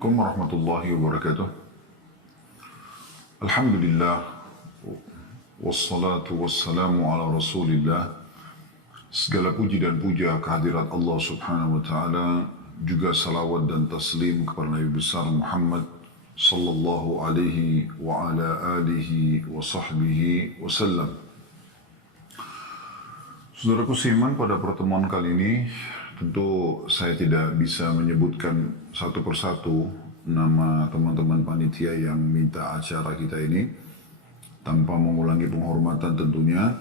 Assalamualaikum warahmatullahi wabarakatuh. Alhamdulillah wassalatu wassalamu ala Rasulillah. Segala puji dan puja kehadirat Allah Subhanahu wa taala, juga salawat dan taslim kepada Nabi besar Muhammad sallallahu alaihi wa ala alihi wa sahbihi wasallam. Saudaraku seiman, pada pertemuan kali ini tentu saya tidak bisa menyebutkan satu persatu nama teman-teman panitia yang minta acara kita ini tanpa mengulangi penghormatan tentunya.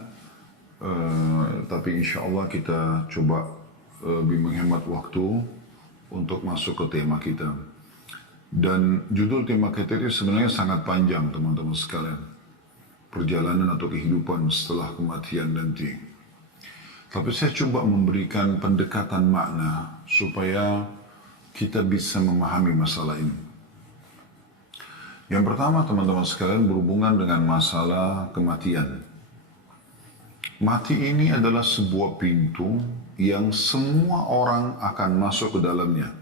Tapi insya Allah kita coba lebih menghemat waktu untuk masuk ke tema kita. Dan judul tema kita ini sebenarnya sangat panjang teman-teman sekalian. Perjalanan atau kehidupan setelah kematian nanti. Tapi saya coba memberikan pendekatan makna supaya kita bisa memahami masalah ini. Yang pertama teman-teman sekalian berhubungan dengan masalah kematian. Mati ini adalah sebuah pintu yang semua orang akan masuk ke dalamnya.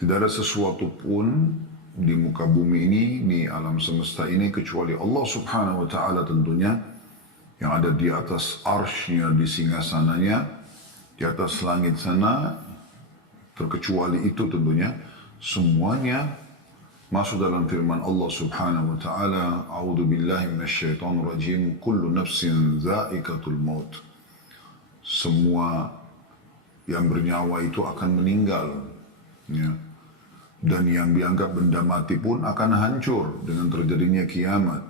Tidak ada sesuatu pun di muka bumi ini, di alam semesta ini, kecuali Allah Subhanahu wa ta'ala tentunya, yang ada di atas arsy-Nya, di singgasananya, di atas langit sana, terkecuali itu tentunya, semuanya masuk dalam firman Allah Subhanahu wa taala, "A'udzu billahi minasyaitonir rajim, kullu nafsin dha'iqatul maut." Semua yang bernyawa itu akan meninggal, ya. Dan yang dianggap benda mati pun akan hancur dengan terjadinya kiamat.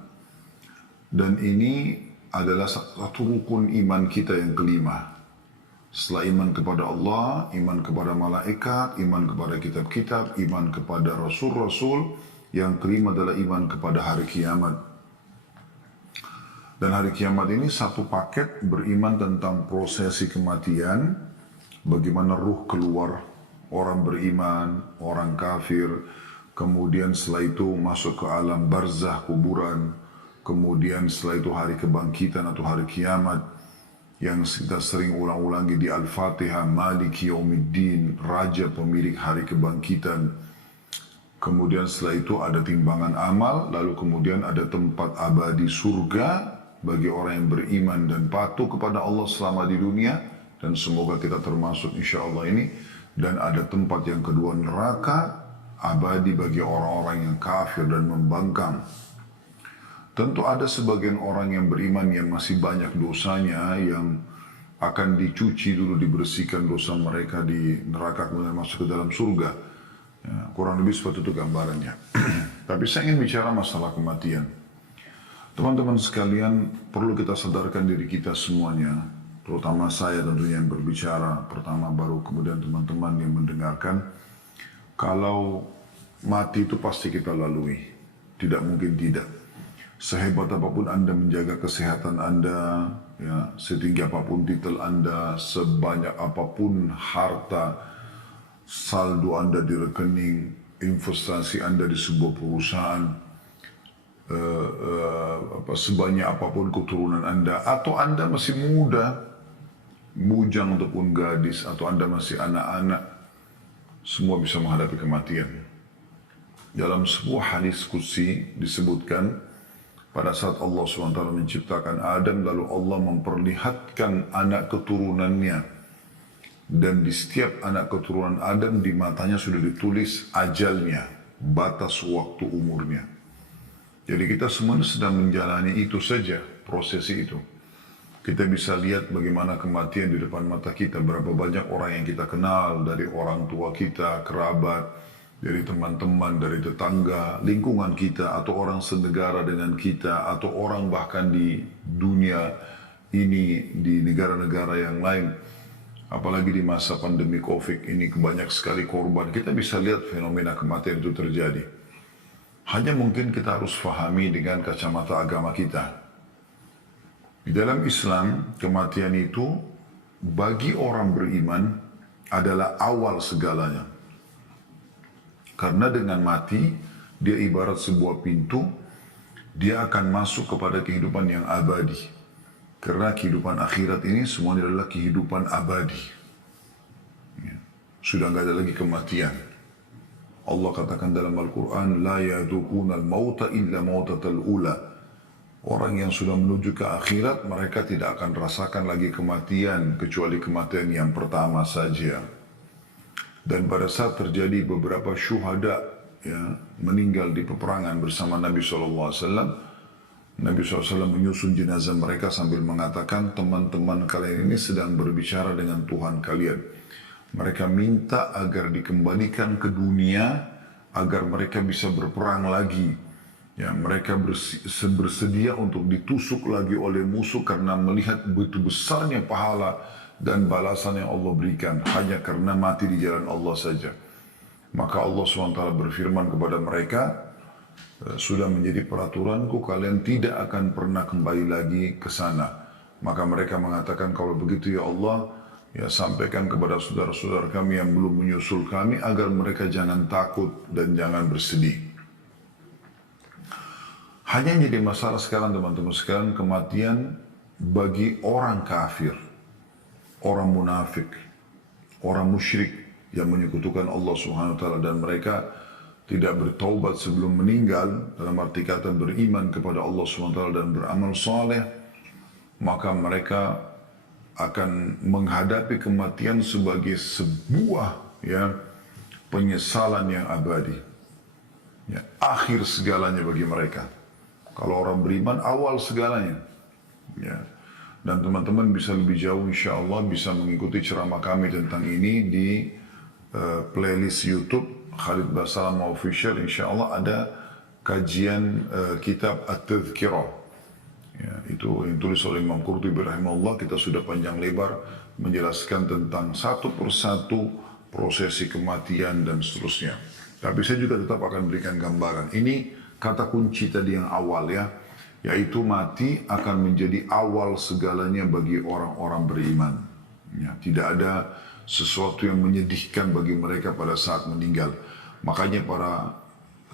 Dan ini adalah satu rukun iman kita yang kelima. Setelah iman kepada Allah, iman kepada malaikat, iman kepada kitab-kitab, iman kepada rasul-rasul, yang kelima adalah iman kepada hari kiamat. Dan hari kiamat ini satu paket, beriman tentang prosesi kematian, bagaimana ruh keluar, orang beriman, orang kafir, kemudian setelah itu masuk ke alam barzah, kuburan, kemudian setelah itu hari kebangkitan atau hari kiamat yang kita sering ulang-ulangi di Al-Fatihah, Maliki Yaumiddin, Raja pemilik hari kebangkitan. Kemudian setelah itu ada timbangan amal, lalu kemudian ada tempat abadi surga bagi orang yang beriman dan patuh kepada Allah selama di dunia, dan semoga kita termasuk insya Allah ini. Dan ada tempat yang kedua, neraka abadi bagi orang-orang yang kafir dan membangkang. Tentu ada sebagian orang yang beriman yang masih banyak dosanya, yang akan dicuci dulu, dibersihkan dosa mereka di neraka, kemudian masuk ke dalam surga. Ya, kurang lebih seperti itu gambarannya. Tapi saya ingin bicara masalah kematian. Teman-teman sekalian, perlu kita sadarkan diri kita semuanya, terutama saya tentunya yang berbicara pertama, baru kemudian teman-teman yang mendengarkan, kalau mati itu pasti kita lalui. Tidak mungkin tidak. Sehebat apapun Anda menjaga kesehatan Anda, ya, setinggi apapun titel Anda, sebanyak apapun harta, saldo Anda di rekening, investasi Anda di sebuah perusahaan, sebanyak apapun keturunan Anda, atau Anda masih muda, bujang ataupun gadis, atau Anda masih anak-anak, semua bisa menghadapi kematian. Dalam sebuah hadis qudsi disebutkan, pada saat Allah SWT menciptakan Adam, lalu Allah memperlihatkan anak keturunannya. Dan di setiap anak keturunan Adam, di matanya sudah ditulis ajalnya, batas waktu umurnya. Jadi kita semua sedang menjalani itu saja, prosesi itu. Kita bisa lihat bagaimana kematian di depan mata kita. Berapa banyak orang yang kita kenal, dari orang tua kita, kerabat, dari teman-teman, dari tetangga, lingkungan kita, atau orang senegara dengan kita, atau orang bahkan di dunia ini, di negara-negara yang lain. Apalagi di masa pandemi COVID ini, banyak sekali korban. Kita bisa lihat fenomena kematian itu terjadi. Hanya mungkin kita harus fahami dengan kacamata agama kita. Di dalam Islam, kematian itu bagi orang beriman adalah awal segalanya. Karena dengan mati, dia ibarat sebuah pintu, dia akan masuk kepada kehidupan yang abadi. Karena kehidupan akhirat ini semuanya adalah kehidupan abadi. Sudah nggak ada lagi kematian. Allah katakan dalam Al-Quran, la yadukuna al-mauta illa mautatal ula. Orang yang sudah menuju ke akhirat, mereka tidak akan rasakan lagi kematian, kecuali kematian yang pertama saja. Dan pada saat terjadi beberapa syuhada, ya, meninggal di peperangan bersama Nabi SAW, Nabi SAW menyusun jenazah mereka sambil mengatakan, teman-teman kalian ini sedang berbicara dengan Tuhan kalian. Mereka minta agar dikembalikan ke dunia, agar mereka bisa berperang lagi. Ya, mereka bersedia untuk ditusuk lagi oleh musuh karena melihat begitu besarnya pahala dan balasan yang Allah berikan hanya karena mati di jalan Allah saja. Maka Allah SWT berfirman kepada mereka, sudah menjadi peraturanku, kalian tidak akan pernah kembali lagi ke sana. Maka mereka mengatakan, kalau begitu ya Allah, ya sampaikan kepada saudara-saudara kami yang belum menyusul kami agar mereka jangan takut dan jangan bersedih. Hanya yang jadi masalah sekarang teman-teman sekalian, kematian bagi orang kafir, orang munafik, orang musyrik yang menyekutukan Allah Subhanahu wa taala dan mereka tidak bertaubat sebelum meninggal, dalam arti kata beriman kepada Allah Subhanahu wa taala dan beramal saleh, maka mereka akan menghadapi kematian sebagai sebuah, ya, penyesalan yang abadi. Ya, akhir segalanya bagi mereka. Kalau orang beriman, awal segalanya. Ya. Dan teman-teman bisa lebih jauh, insya Allah bisa mengikuti ceramah kami tentang ini di playlist YouTube Khalid Basalamah Official. Insya Allah ada kajian kitab At-Tadhkirah. Ya, itu yang tulis oleh Imam Qurtubi rahimahullah. Kita sudah panjang lebar menjelaskan tentang satu persatu prosesi kematian dan seterusnya. Tapi saya juga tetap akan berikan gambaran. Ini kata kunci tadi yang awal, ya, yaitu mati akan menjadi awal segalanya bagi orang-orang beriman. Ya, tidak ada sesuatu yang menyedihkan bagi mereka pada saat meninggal. Makanya para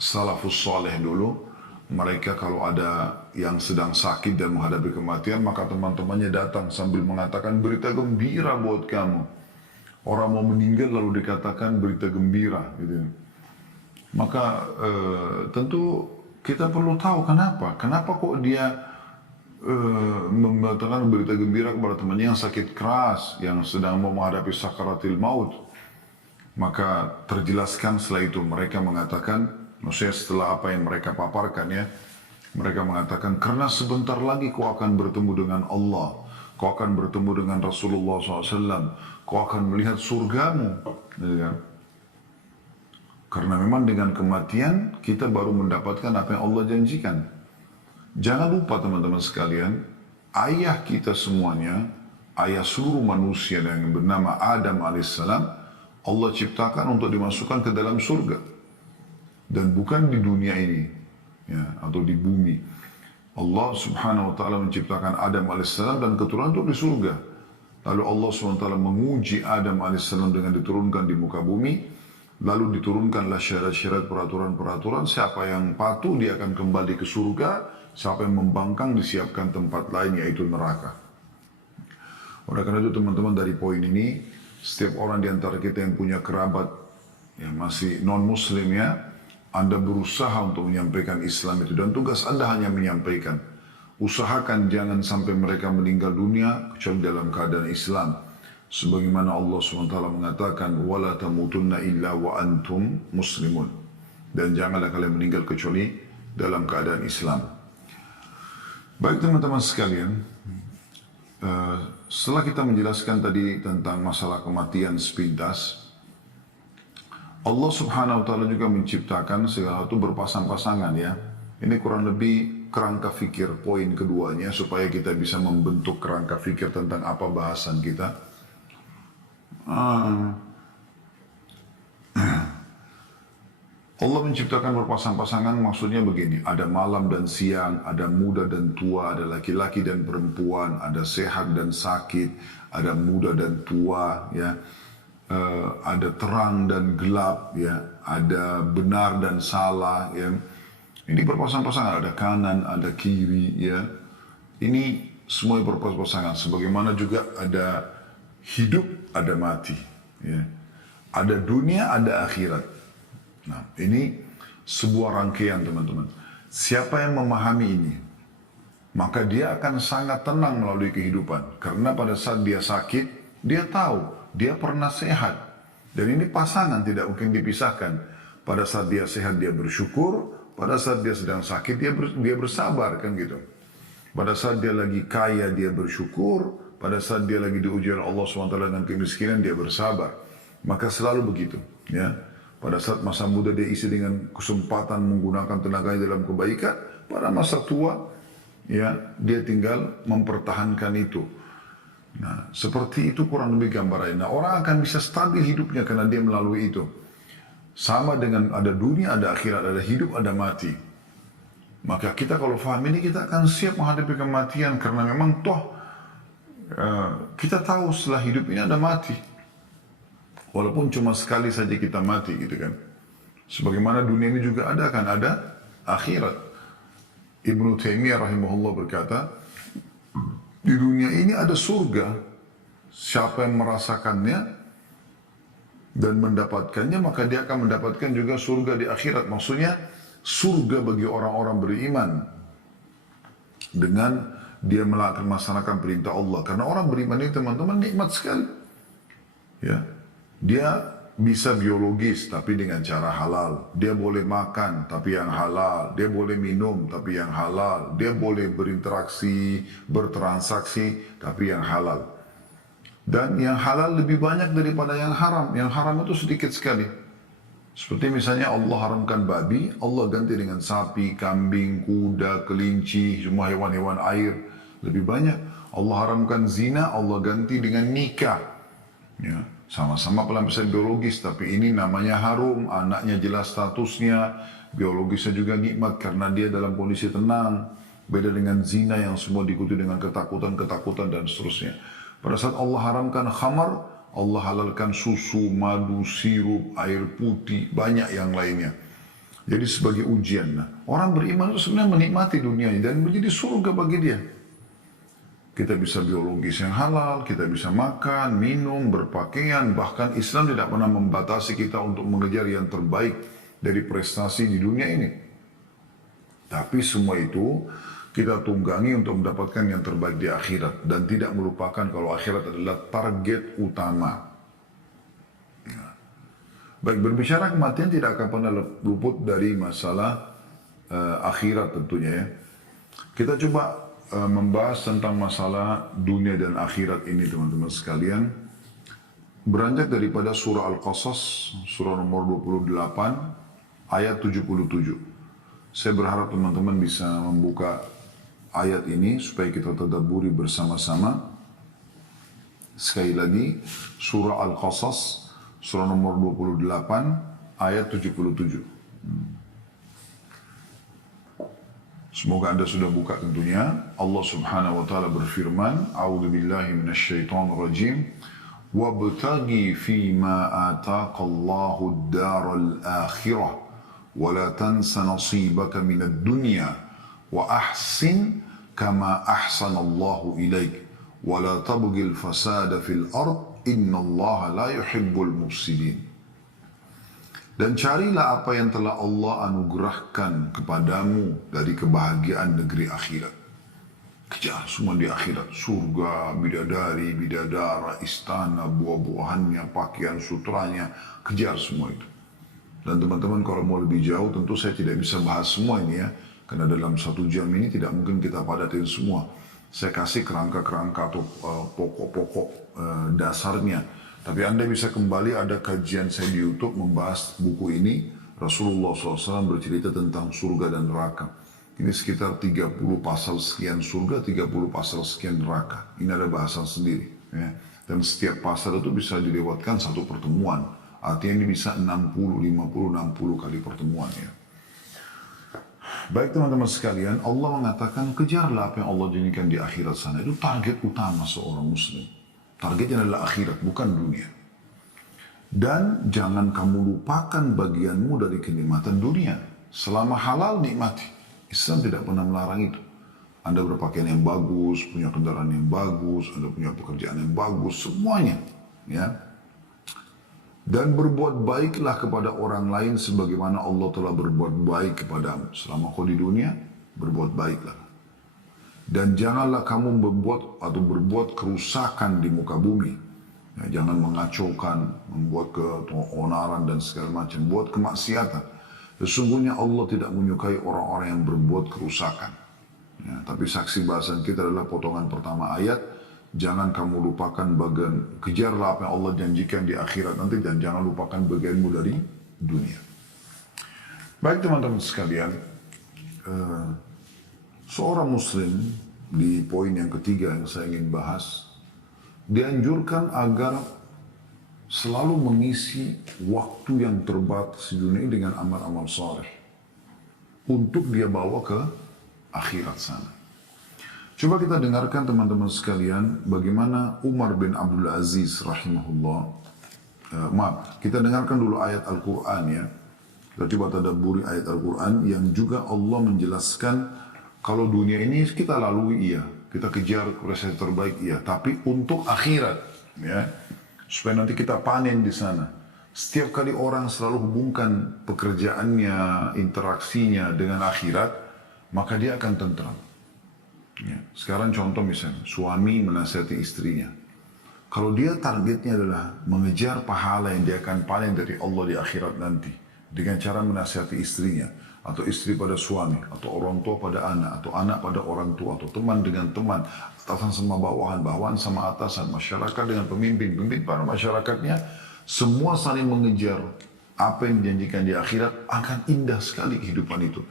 salafus saleh dulu, mereka kalau ada yang sedang sakit dan menghadapi kematian, maka teman-temannya datang sambil mengatakan berita gembira buat kamu. Orang mau meninggal lalu dikatakan berita gembira, gitu. Maka tentu kita perlu tahu kenapa. Kenapa kok dia mengatakan berita gembira kepada temannya yang sakit keras, yang sedang mau menghadapi sakaratil maut. Maka terjelaskan setelah itu mereka mengatakan, maksudnya setelah apa yang mereka paparkan, ya, mereka mengatakan karena sebentar lagi kau akan bertemu dengan Allah, kau akan bertemu dengan Rasulullah SAW, kau akan melihat surgamu. Ya. Karena memang dengan kematian kita baru mendapatkan apa yang Allah janjikan. Jangan lupa teman-teman sekalian, ayah kita semuanya, ayah seluruh manusia yang bernama Adam alaihissalam, Allah ciptakan untuk dimasukkan ke dalam surga. Dan bukan di dunia ini, ya, atau di bumi. Allah subhanahu wa ta'ala menciptakan Adam alaihissalam dan keturunan untuk di surga. Lalu Allah subhanahu wa ta'ala menguji Adam alaihissalam dengan diturunkan di muka bumi. Lalu diturunkanlah syarat-syarat peraturan-peraturan, siapa yang patuh dia akan kembali ke surga, siapa yang membangkang disiapkan tempat lain yaitu neraka. Oleh karena itu teman-teman, dari poin ini, setiap orang di antara kita yang punya kerabat yang masih non-muslim, ya, Anda berusaha untuk menyampaikan Islam itu, dan tugas Anda hanya menyampaikan. Usahakan jangan sampai mereka meninggal dunia kecuali dalam keadaan Islam. Sebagaimana Allah SWT mengatakan, وَلَا تَمُوتُنَّ إِلَّا وَأَنْتُمْ مُسْلِمُونَ. Dan janganlah kalian meninggal kecuali dalam keadaan Islam. Baik teman-teman sekalian, setelah kita menjelaskan tadi tentang masalah kematian sepintas, Allah Subhanahu wa Ta'ala juga menciptakan segala itu berpasang-pasangan, ya. Ini kurang lebih kerangka fikir poin keduanya, supaya kita bisa membentuk kerangka fikir tentang apa bahasan kita. Allah menciptakan berpasang-pasangan, maksudnya begini, ada malam dan siang, ada muda dan tua, ada laki-laki dan perempuan, ada sehat dan sakit, ada muda dan tua, ya, ada terang dan gelap, ya, ada benar dan salah, ya. Ini berpasang-pasangan, ada kanan, ada kiri, ya. Ini semua berpasang-pasangan, sebagaimana juga ada hidup, ada mati, ya. Ada dunia, ada akhirat. Nah, Ini sebuah rangkaian teman-teman. Siapa yang memahami ini, maka dia akan sangat tenang melalui kehidupan. Karena pada saat dia sakit, dia tahu, dia pernah sehat. Dan ini pasangan tidak mungkin dipisahkan. Pada saat dia sehat, dia bersyukur. Pada saat dia sedang sakit, dia bersabar, kan gitu. Pada saat dia lagi kaya, dia bersyukur. Pada saat dia lagi diuji oleh Allah SWT dengan kemiskinan, dia bersabar. Maka selalu begitu. Ya. Pada saat masa muda dia isi dengan kesempatan menggunakan tenaganya dalam kebaikan. Pada masa tua, ya, dia tinggal mempertahankan itu. Nah, seperti itu kurang lebih gambarannya. Nah, orang akan bisa stabil hidupnya karena dia melalui itu. Sama dengan ada dunia, ada akhirat, ada hidup, ada mati. Maka kita kalau faham ini, kita akan siap menghadapi kematian. Karena memang toh kita tahu setelah hidup ini ada mati. Walaupun cuma sekali saja kita mati gitu kan. Sebagaimana dunia ini juga ada, kan ada akhirat. Ibnu Taimiyah rahimahullah berkata, di dunia ini ada surga. Siapa yang merasakannya dan mendapatkannya, maka dia akan mendapatkan juga surga di akhirat. Maksudnya surga bagi orang-orang beriman dengan dia melaksanakan perintah Allah. Karena orang beriman ini teman-teman nikmat sekali. Ya, dia bisa biologis tapi dengan cara halal. Dia boleh makan tapi yang halal. Dia boleh minum tapi yang halal. Dia boleh berinteraksi, bertransaksi tapi yang halal. Dan yang halal lebih banyak daripada yang haram. Yang haram itu sedikit sekali. Seperti misalnya Allah haramkan babi, Allah ganti dengan sapi, kambing, kuda, kelinci, semua hewan-hewan air. Lebih banyak. Allah haramkan zina, Allah ganti dengan nikah. Ya, sama-sama pelampiasan biologis, tapi ini namanya harum, anaknya jelas statusnya, biologisnya juga nikmat karena dia dalam kondisi tenang. Beda dengan zina yang semua diikuti dengan ketakutan-ketakutan dan seterusnya. Pada saat Allah haramkan khamar, Allah halalkan susu, madu, sirup, air putih, banyak yang lainnya. Jadi sebagai ujian. Nah, orang beriman itu sebenarnya menikmati dunia ini dan menjadi surga bagi dia. Kita bisa biologis yang halal, kita bisa makan, minum, berpakaian. Bahkan Islam tidak pernah membatasi kita untuk mengejar yang terbaik dari prestasi di dunia ini. Tapi semua itu kita tunggangi untuk mendapatkan yang terbaik di akhirat. Dan tidak melupakan kalau akhirat adalah target utama. Baik, berbicara kematian tidak akan pernah luput dari masalah akhirat tentunya ya. Kita coba membahas tentang masalah dunia dan akhirat ini teman-teman sekalian. Beranjak daripada surah Al-Qasas, surah nomor 28, ayat 77. Saya berharap teman-teman bisa membuka ayat ini supaya kita tadabburi bersama-sama. Sekali lagi, surah Al-Qasas, surah nomor 28, ayat 77. Semoga Anda sudah buka tentunya. Allah Subhanahu wa taala berfirman, "A'udzu billahi minasyaitonir rajim. Wabtaghi fima ataqallahu ad-daral akhirah wa la tansa nasibaka minad dunya wa ahsin kama ahsanallahu ilaik wa la tabghil fasada fil ard innallaha la yuhibbul mufsidin." Dan carilah apa yang telah Allah anugerahkan kepadamu dari kebahagiaan negeri akhirat. Kejar semua di akhirat. Surga, bidadari, bidadara, istana, buah-buahannya, pakaian sutranya. Kejar semua itu. Dan teman-teman kalau mau lebih jauh tentu saya tidak bisa bahas semua ini ya. Karena dalam 1 jam ini tidak mungkin kita padatin semua. Saya kasih kerangka-kerangka atau pokok-pokok dasarnya. Tapi Anda bisa kembali, ada kajian saya di YouTube membahas buku ini. Rasulullah SAW bercerita tentang surga dan neraka. Ini sekitar 30 pasal sekian surga, 30 pasal sekian neraka. Ini ada bahasan sendiri. Ya. Dan setiap pasal itu bisa dilewatkan satu pertemuan. Artinya ini bisa 60, 50, 60 kali pertemuan ya. Baik teman-teman sekalian, Allah mengatakan kejarlah apa yang Allah janjikan di akhirat sana. Itu target utama seorang muslim. Targetnya adalah akhirat, bukan dunia. Dan jangan kamu lupakan bagianmu dari kenikmatan dunia. Selama halal nikmati. Islam tidak pernah melarang itu. Anda berpakaian yang bagus, punya kendaraan yang bagus, Anda punya pekerjaan yang bagus, semuanya. Ya. Dan berbuat baiklah kepada orang lain sebagaimana Allah telah berbuat baik kepadamu. Selama kau di dunia, berbuat baiklah. Dan janganlah kamu membuat atau berbuat kerusakan di muka bumi. Ya, jangan mengacaukan, membuat keonaran dan segala macam. Buat kemaksiatan. Sesungguhnya Allah tidak menyukai orang-orang yang berbuat kerusakan. Ya, tapi saksi bahasan kita adalah potongan pertama ayat. Jangan kamu lupakan bagian, kejarlah apa yang Allah janjikan di akhirat nanti dan jangan lupakan bagianmu dari dunia. Baik teman-teman sekalian, seorang muslim di poin yang ketiga yang saya ingin bahas, dianjurkan agar selalu mengisi waktu yang terbatas di dunia dengan amal-amal saleh untuk dia bawa ke akhirat sana. Coba kita dengarkan teman-teman sekalian bagaimana Umar bin Abdul Aziz rahimahullah. Kita dengarkan dulu ayat Al-Quran ya. Kita coba tadabburi ayat Al-Quran yang juga Allah menjelaskan kalau dunia ini kita lalui iya, kita kejar prestasi terbaik iya, tapi untuk akhirat ya, supaya nanti kita panen di sana. Setiap kali orang selalu hubungkan pekerjaannya, interaksinya dengan akhirat, maka dia akan tentram. Ya, sekarang contoh misalnya, suami menasihati istrinya. Kalau dia targetnya adalah mengejar pahala yang dia akan panen dari Allah di akhirat nanti, dengan cara menasihati istrinya, atau istri pada suami, atau orang tua pada anak, atau anak pada orang tua, atau teman dengan teman, atasan sama bawahan, bawahan sama atasan, masyarakat dengan pemimpin, pemimpin para masyarakatnya, semua saling mengejar apa yang dijanjikan di akhirat, akan indah sekali kehidupan itu.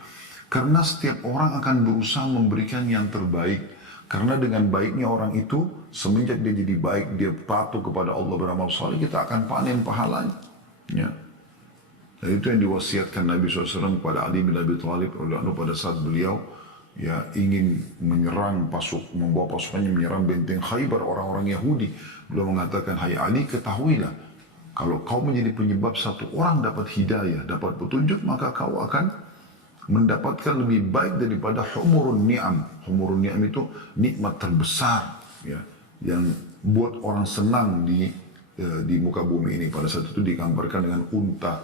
Karena setiap orang akan berusaha memberikan yang terbaik. Karena dengan baiknya orang itu, semenjak dia jadi baik, dia patuh kepada Allah beramal saleh, kita akan panen pahalanya. Ya. Dan itu yang diwasiatkan Nabi SAW kepada Ali bin Abi Thalib pada saat beliau ya ingin menyerang membawa pasukannya menyerang benteng Khaybar orang-orang Yahudi. Beliau mengatakan, hai Ali, ketahuilah, kalau kau menjadi penyebab satu orang dapat hidayah, dapat petunjuk, maka kau akan mendapatkan lebih baik daripada humurun ni'am. Humurun ni'am itu nikmat terbesar ya, yang buat orang senang di muka bumi ini. Pada saat itu digambarkan dengan unta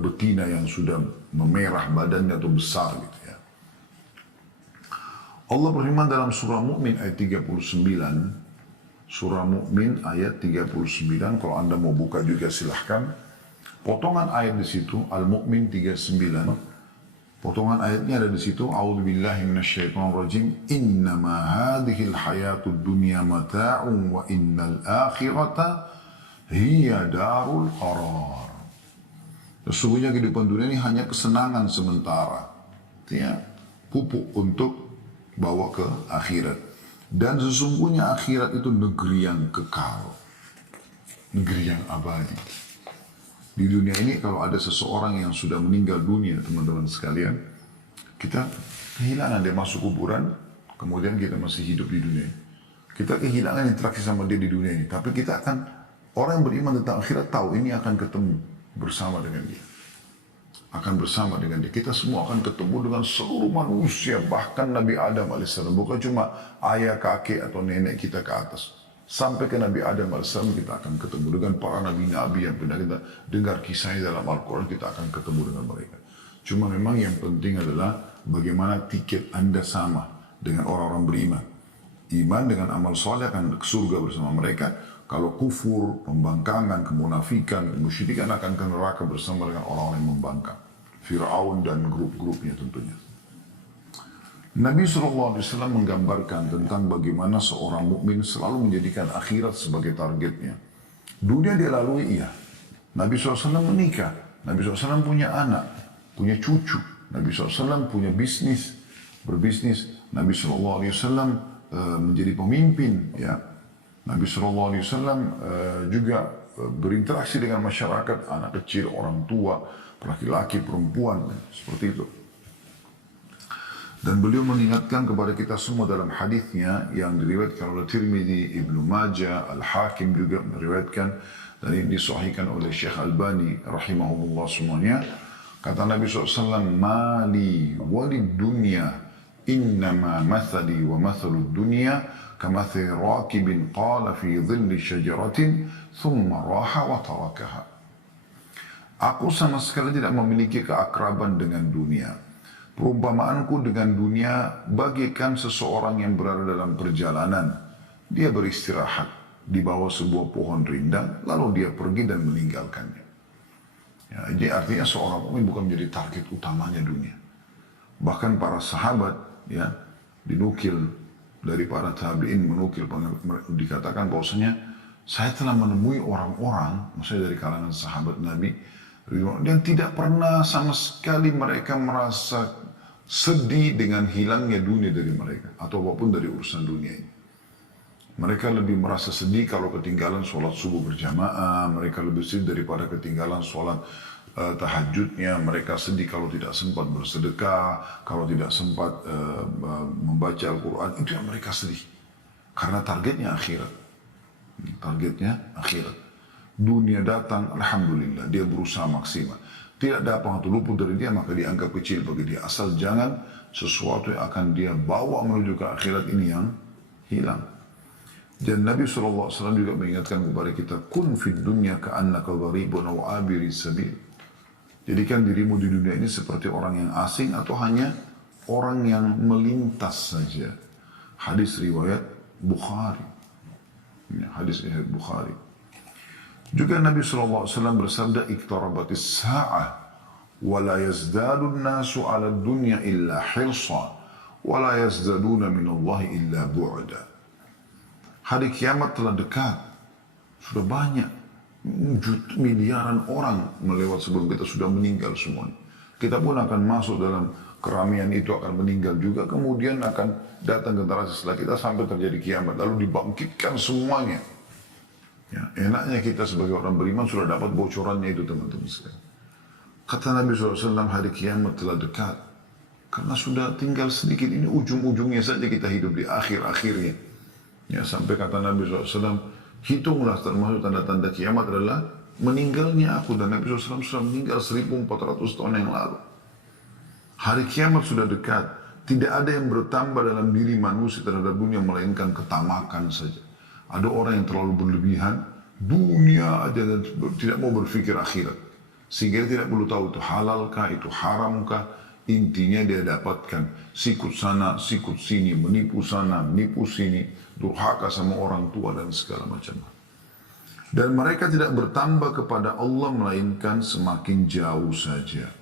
betina yang sudah memerah badannya atau besar gitu ya. Allah berfirman dalam surah Mu'min ayat 39. Surah Mu'min ayat 39, kalau Anda mau buka juga silahkan. Potongan ayat di situ Al-Mu'min 39. Potongan ayatnya ada di situ. A'udzubillahi minasyaitonirrajim. Innama hadhil hayatud dunya mata'un wa innal akhirata hiya darul qarar. Sesungguhnya kehidupan dunia ini hanya kesenangan sementara. Ya, pupuk untuk bawa ke akhirat. Dan sesungguhnya akhirat itu negeri yang kekal. Negeri yang abadi. Di dunia ini kalau ada seseorang yang sudah meninggal dunia, teman-teman sekalian, kita kehilangan dia masuk kuburan, kemudian kita masih hidup di dunia. Kita kehilangan interaksi sama dia di dunia ini. Tapi kita akan, orang yang beriman tentang akhirat tahu ini akan ketemu bersama dengan dia. Akan bersama dengan dia. Kita semua akan ketemu dengan seluruh manusia, bahkan Nabi Adam AS. Bukan cuma ayah, kakek, atau nenek kita ke atas. Sampai ke Nabi Adam AS kita akan ketemu dengan para nabi-nabi yang pernah kita dengar kisahnya dalam Al-Quran, kita akan ketemu dengan mereka. Cuma memang yang penting adalah bagaimana tiket Anda sama dengan orang-orang beriman. Iman dengan amal soleh akan ke surga bersama mereka. Kalau kufur, pembangkangan, kemunafikan, kemusyrikan akan ke neraka bersama dengan orang-orang yang membangkang. Fir'aun dan grup-grupnya tentunya. Nabi SAW menggambarkan tentang bagaimana seorang mukmin selalu menjadikan akhirat sebagai targetnya. Dunia dia lalui iya. Nabi SAW menikah. Nabi SAW punya anak, punya cucu. Nabi SAW punya bisnis, berbisnis. Nabi SAW menjadi pemimpin. Ya. Nabi SAW juga berinteraksi dengan masyarakat, anak kecil, orang tua, laki-laki, perempuan, seperti itu. Dan beliau mengingatkan kepada kita semua dalam hadisnya yang diriwayatkan oleh Tirmidzi, Ibnu Majah, Al-Hakim juga meriwayatkan dan ini disahihkan oleh Syekh Albani rahimahullah semuanya. Kata Nabi SAW, Mali walid dunya innama mathali wa mathalud dunya kamathali rakibin qala fi dhilli syajaratin thumma raha wa tarakaha. Aku sama sekali tidak memiliki keakraban dengan dunia. Perumpamaanku dengan dunia bagaikan seseorang yang berada dalam perjalanan. Dia beristirahat di bawah sebuah pohon rindang, lalu dia pergi dan meninggalkannya. Ya, jadi artinya seorang mukmin bukan menjadi target utamanya dunia. Bahkan para sahabat ya dinukil dari para tabi'in menukil dikatakan bahwasanya saya telah menemui orang-orang, maksudnya dari kalangan sahabat Nabi, yang tidak pernah sama sekali mereka merasa sedih dengan hilangnya dunia dari mereka atau apapun dari urusan dunia ini. Mereka lebih merasa sedih kalau ketinggalan sholat subuh berjamaah, mereka lebih sedih daripada ketinggalan sholat tahajudnya, mereka sedih kalau tidak sempat bersedekah, kalau tidak sempat membaca Al-Quran, itu yang mereka sedih. Karena targetnya akhirat. Targetnya akhirat. Dunia datang, alhamdulillah, dia berusaha maksimal. Tidak dapat atau luput dari dia, maka dianggap kecil bagi dia. Asal jangan sesuatu yang akan dia bawa menuju ke akhirat ini yang hilang. Dan Nabi SAW juga mengingatkan kepada kita, kun fid dunya ka'annaka gharibun aw abiri sabil. Jadikan dirimu di dunia ini seperti orang yang asing atau hanya orang yang melintas saja. Hadis riwayat Bukhari. Hadis riwayat Bukhari. Juga Nabi SAW bersabda, iqtarabatis sa'ah, wa la yazdadu nasu ala dunya illa hirsa, wa la yazdaduna minallahi illa bu'da. Hari kiamat telah dekat. Sudah banyak miliaran orang melewat sebelum kita sudah meninggal semuanya. Kita pun akan masuk dalam keramaian itu, akan meninggal juga. Kemudian akan datang generasi setelah kita sampai terjadi kiamat. Lalu dibangkitkan semuanya. Ya, enaknya kita sebagai orang beriman sudah dapat bocorannya itu teman-teman sekalian. Kata Nabi SAW, hari kiamat telah dekat. Karena sudah tinggal sedikit, ini ujung-ujungnya saja kita hidup di akhir-akhirnya. Ya, sampai kata Nabi SAW, hitunglah termasuk tanda-tanda kiamat adalah meninggalnya aku. Dan Nabi SAW sudah meninggal 1400 tahun yang lalu. Hari kiamat sudah dekat. Tidak ada yang bertambah dalam diri manusia terhadap dunia melainkan ketamakan saja. Ada orang yang terlalu berlebihan, dunia aja dan tidak mau berpikir akhirat. Sehingga dia tidak perlu tahu itu halalkah, itu haramkah. Intinya dia dapatkan sikut sana, sikut sini, menipu sana, menipu sini, durhaka sama orang tua dan segala macam. Dan mereka tidak bertambah kepada Allah melainkan semakin jauh saja.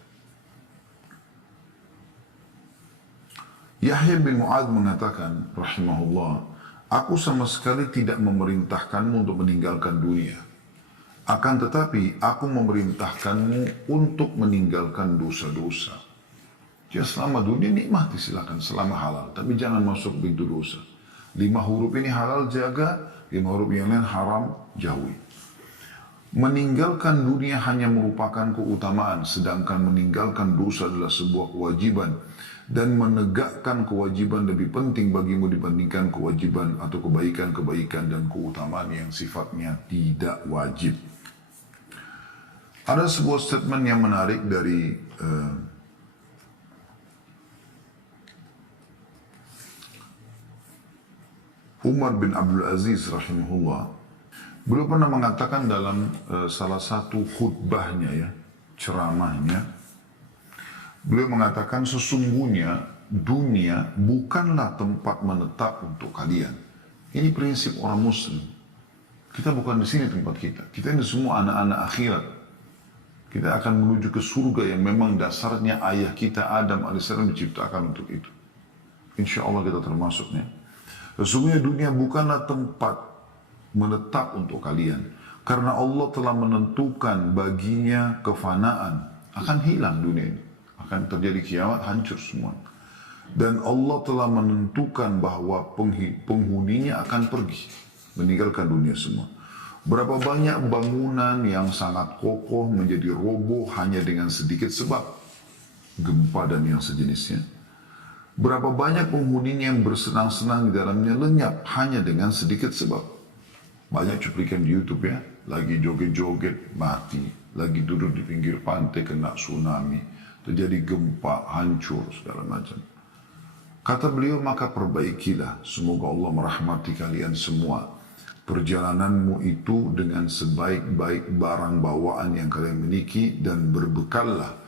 Yahya bin Mu'adz mengatakan, rahimahullah, aku sama sekali tidak memerintahkanmu untuk meninggalkan dunia. Akan tetapi, aku memerintahkanmu untuk meninggalkan dosa-dosa. Ya selama dunia nikmati silakan, selama halal. Tapi jangan masuk pintu dosa. 5 huruf ini halal jaga, 5 huruf yang lain haram jauhi. Meninggalkan dunia hanya merupakan keutamaan, sedangkan meninggalkan dosa adalah sebuah kewajiban. Dan menegakkan kewajiban lebih penting bagimu dibandingkan kewajiban atau kebaikan-kebaikan dan keutamaan yang sifatnya tidak wajib. Ada sebuah statement yang menarik dari Umar bin Abdul Aziz rahimahullah. Beliau pernah mengatakan dalam salah satu khutbahnya ya, ceramahnya, beliau mengatakan sesungguhnya dunia bukanlah tempat menetap untuk kalian. Ini prinsip orang muslim. Kita bukan di sini tempat kita. Kita ini semua anak-anak akhirat. Kita akan menuju ke surga yang memang dasarnya ayah kita Adam alaihissalam diciptakan untuk itu. Insya Allah kita termasuknya. Sesungguhnya dunia bukanlah tempat menetap untuk kalian. Karena Allah telah menentukan baginya kefanaan. Akan hilang dunia ini. Akan terjadi kiamat, hancur semua. Dan Allah telah menentukan bahwa penghuninya akan pergi. Meninggalkan dunia semua. Berapa banyak bangunan yang sangat kokoh menjadi roboh hanya dengan sedikit sebab. Gempa dan yang sejenisnya. Berapa banyak penghuninya yang bersenang-senang di dalamnya lenyap hanya dengan sedikit sebab. Banyak cuplikan di YouTube ya. Lagi joget-joget, mati. Lagi duduk di pinggir pantai, kena tsunami. Terjadi gempa, hancur, segala macam. Kata beliau, maka perbaikilah. Semoga Allah merahmati kalian semua. perjalananmu itu dengan sebaik-baik barang bawaan yang kalian miliki dan berbekallah.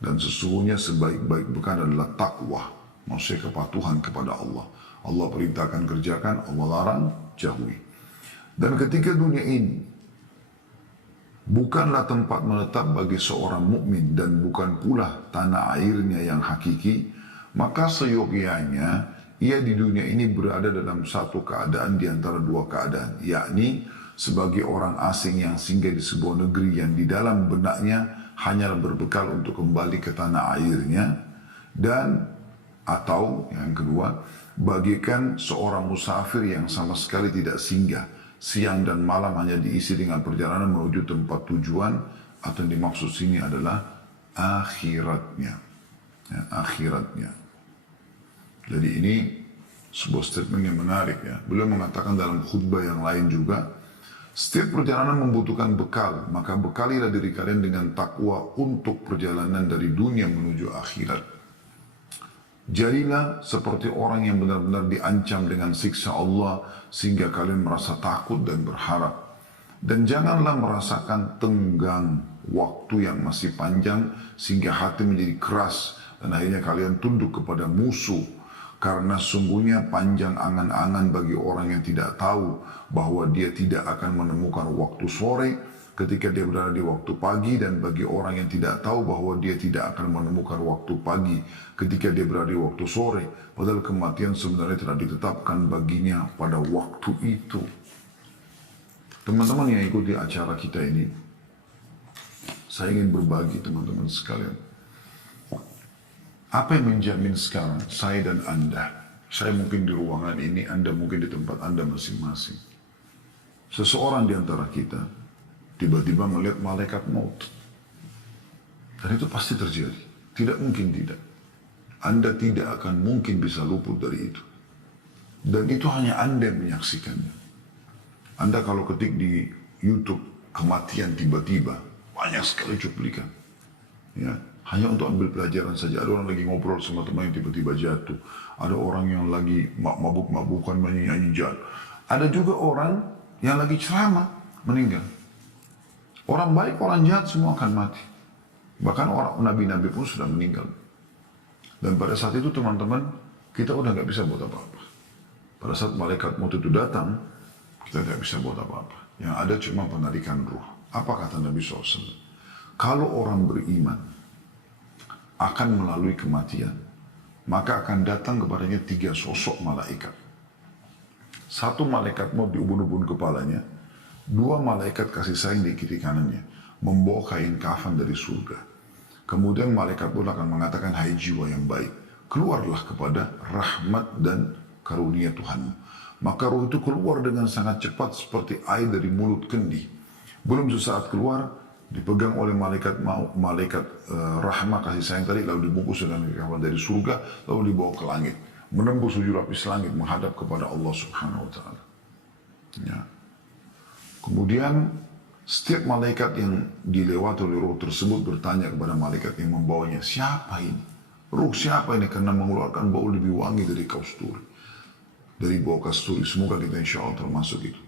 Dan sesungguhnya sebaik-baik bekal adalah takwa, maksudnya kepatuhan kepada Allah. Allah perintahkan kerjakan, Allah larang jauhi. Dan ketika dunia ini bukanlah tempat menetap bagi seorang mukmin dan bukan pula tanah airnya yang hakiki, maka seyogianya ia di dunia ini berada dalam satu keadaan di antara dua keadaan, yakni sebagai orang asing yang singgah di sebuah negeri yang di dalam benaknya hanyalah berbekal untuk kembali ke tanah airnya, dan atau yang kedua, bagikan seorang musafir yang sama sekali tidak singgah, siang dan malam hanya diisi dengan perjalanan menuju tempat tujuan, atau yang dimaksud sini adalah akhiratnya. Ya, akhiratnya. Jadi ini sebuah statement yang menarik ya. Beliau mengatakan dalam khutbah yang lain juga, setiap perjalanan membutuhkan bekal, maka bekalilah diri kalian dengan takwa untuk perjalanan dari dunia menuju akhirat. Jadilah seperti orang yang benar-benar diancam dengan siksa Allah sehingga kalian merasa takut dan berharap. Dan janganlah merasakan tenggang waktu yang masih panjang sehingga hati menjadi keras dan akhirnya kalian tunduk kepada musuh. Karena sungguhnya panjang angan-angan bagi orang yang tidak tahu bahwa dia tidak akan menemukan waktu sore ketika dia berada di waktu pagi, dan bagi orang yang tidak tahu bahwa dia tidak akan menemukan waktu pagi ketika dia berada di waktu sore, padahal kematian sebenarnya telah ditetapkan baginya pada waktu itu. Teman-teman yang ikuti acara kita ini, saya ingin berbagi teman-teman sekalian. Apa yang menjamin sekarang saya dan Anda? Saya mungkin di ruangan ini, Anda mungkin di tempat Anda masing-masing. Seseorang di antara kita tiba-tiba melihat malaikat maut. Dan itu pasti terjadi. Tidak mungkin tidak. Anda tidak akan mungkin bisa luput dari itu. Dan itu hanya Anda yang menyaksikannya. Anda kalau ketik di YouTube kematian tiba-tiba, banyak sekali cuplikan. Ya, hanya untuk ambil pelajaran saja. Ada orang lagi ngobrol sama teman yang tiba-tiba jatuh. Ada orang yang lagi mabuk-mabukan menyanyi jatuh. Ada juga orang yang lagi ceramah meninggal. Orang baik, orang jahat semua akan mati. Bahkan orang nabi-nabi pun sudah meninggal. Dan pada saat itu teman-teman, kita udah nggak bisa buat apa-apa. Pada saat malaikat maut itu datang, kita nggak bisa buat apa-apa. Yang ada cuma penarikan ruh. Apa kata Nabi SAW? Kalau orang beriman akan melalui kematian, maka akan datang kepadanya 3 sosok malaikat. 1 malaikat maut di ubun-ubun kepalanya, 2 malaikat kasih sayang di kiri kanannya, membawa kain kafan dari surga. Kemudian malaikat pun akan mengatakan, hai jiwa yang baik, keluarlah kepada rahmat dan karunia Tuhanmu. Maka roh itu keluar dengan sangat cepat seperti air dari mulut kendi. Belum sesaat keluar, dipegang oleh malaikat rahmat kasih sayang tadi, lalu dibungkus dengan kain dari surga, lalu dibawa ke langit, menembus 7 lapis langit, menghadap kepada Allah Subhanahu Wa Taala. Ya. Kemudian setiap malaikat yang dilewati oleh roh tersebut bertanya kepada malaikat yang membawanya, siapa ini? Ruh siapa ini? Karena mengeluarkan bau lebih wangi dari kasturi, dari bau kasturi. Semoga kita insya Allah termasuk itu.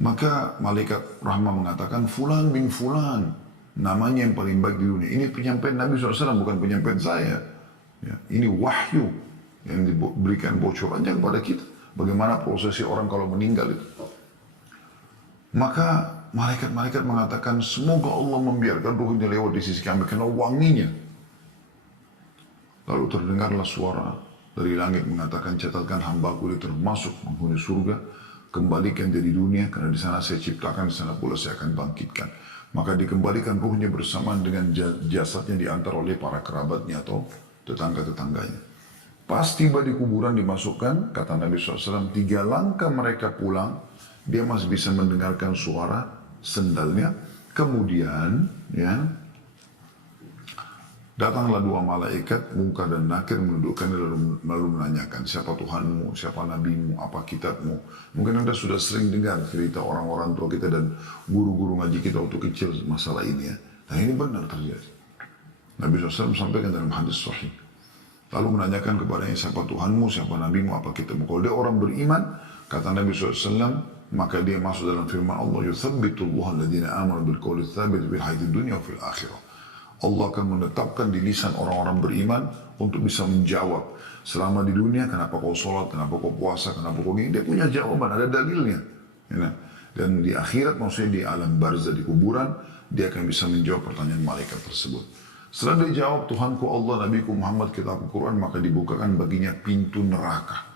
Maka malaikat rahmah mengatakan, Fulan bin Fulan, namanya yang paling baik di dunia. Ini penyampaian Nabi SAW, bukan penyampaian saya. Ya, ini wahyu yang diberikan bocorannya kepada kita. Bagaimana prosesi orang kalau meninggal itu. Maka malaikat-malaikat mengatakan, semoga Allah membiarkan ruhnya lewat di sisi kami karena wanginya. Lalu terdengarlah suara dari langit mengatakan, catatkan hambaku dia termasuk penghuni surga, kembalikan dari dunia karena di sana saya ciptakan, di sana pula saya akan bangkitkan. Maka dikembalikan ruhnya bersamaan dengan jasadnya diantar oleh para kerabatnya atau tetangga-tetangganya. Pas tiba di kuburan dimasukkan, kata Nabi SAW, 3 langkah mereka pulang, dia masih bisa mendengarkan suara sendalnya. Kemudian ya, datanglah 2 malaikat Munkar dan Nakir menundukkannya lalu menanyakan, siapa Tuhanmu, siapa Nabimu, apa kitabmu. Mungkin Anda sudah sering dengar cerita orang-orang tua kita dan guru-guru ngaji kita waktu kecil masalah ini ya. Nah ini benar terjadi. Nabi SAW sampaikan dalam hadis sahih. Lalu menanyakan kepadanya, siapa Tuhanmu, siapa Nabimu, apa kitabmu. Kalau dia orang beriman, kata Nabi SAW, maka dia masuk dalam firman Allah, yuthabbitullahu alladhina amanu bil qawli tsabit fil hayatid dunya wa fil akhirah. Allah akan menetapkan di lisan orang-orang beriman untuk bisa menjawab. Selama di dunia, kenapa kau sholat, kenapa kau puasa, kenapa kau gini, dia punya jawaban, ada dalilnya. Ya. Dan di akhirat, maksudnya di alam barzah, di kuburan, dia akan bisa menjawab pertanyaan malaikat tersebut. Setelah dia jawab, Tuhanku Allah, Nabiku Muhammad, kitabku Quran, maka dibukakan baginya pintu neraka.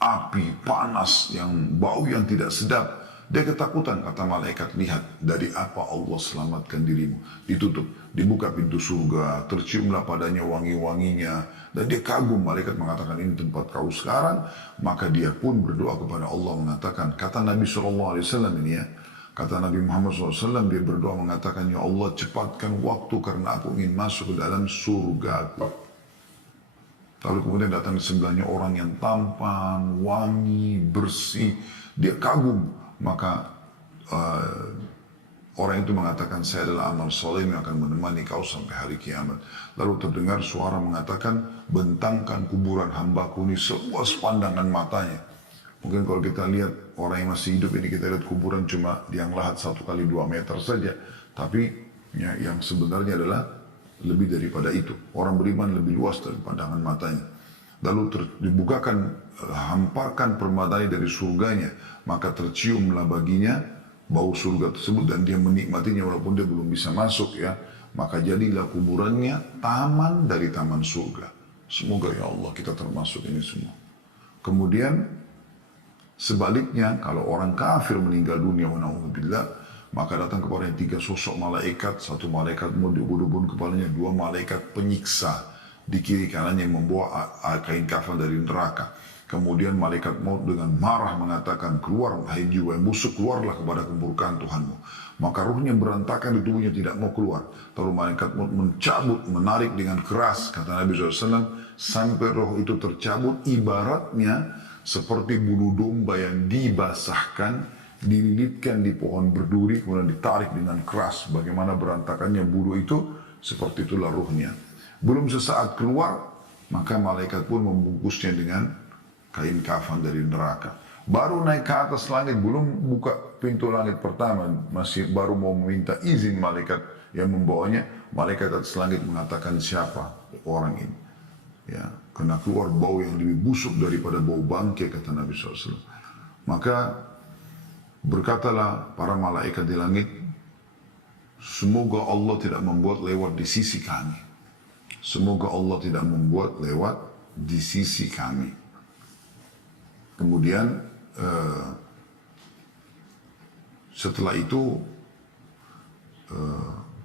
Api panas, yang bau yang tidak sedap. Dia ketakutan, kata malaikat, lihat dari apa Allah selamatkan dirimu. Ditutup, dibuka pintu surga, terciumlah padanya wangi-wanginya. Dan dia kagum, malaikat mengatakan ini tempat kau sekarang. Maka dia pun berdoa kepada Allah mengatakan, kata Nabi SAW ini ya, kata Nabi Muhammad SAW, dia berdoa mengatakan, ya Allah cepatkan waktu karena aku ingin masuk ke dalam surga. Lalu kemudian datang di sebelahnya orang yang tampan, wangi, bersih. Dia kagum. Maka orang itu mengatakan, saya adalah amal soleh yang akan menemani kau sampai hari kiamat. Lalu terdengar suara mengatakan, bentangkan kuburan hambaku ini seluas pandangan matanya. Mungkin kalau kita lihat orang yang masih hidup ini, kita lihat kuburan cuma yang lahat 1 kali 2 meter saja. Tapi ya, yang sebenarnya adalah lebih daripada itu. Orang beriman lebih luas dari pandangan matanya. Lalu dibukakan, hamparkan permadani dari surganya, maka terciumlah baginya bau surga tersebut dan dia menikmatinya walaupun dia belum bisa masuk ya. Maka jadilah kuburannya taman dari taman surga. Semoga ya Allah kita termasuk ini semua. Kemudian sebaliknya, kalau orang kafir meninggal dunia, na'udzubillah, maka datang kepadanya 3 sosok malaikat, 1 malaikat mau diubun-ubun kepalanya, 2 malaikat penyiksa di kiri kanannya yang membawa kain kafan dari neraka. Kemudian malaikat maut dengan marah mengatakan, keluar hai jiwa yang busuk, keluarlah kepada kemurkaan Tuhanmu. Maka ruhnya berantakan di tubuhnya, tidak mau keluar. Lalu malaikat maut mencabut, menarik dengan keras, kata Nabi SAW, sampai roh itu tercabut, ibaratnya seperti bulu domba yang dibasahkan, dililitkan di pohon berduri, kemudian ditarik dengan keras. Bagaimana berantakannya bulu itu, seperti itulah ruhnya. Belum sesaat keluar, maka malaikat pun membungkusnya dengan kain kafan dari neraka. Baru naik ke atas langit, belum buka pintu langit pertama, masih baru mau meminta izin malaikat yang membawanya. Malaikat atas langit mengatakan, siapa orang ini? Ya, kena keluar bau yang lebih busuk daripada bau bangkai, kata Nabi SAW. Maka berkatalah para malaikat di langit, semoga Allah tidak membuat lewat di sisi kami. Semoga Allah tidak membuat lewat di sisi kami. Kemudian setelah itu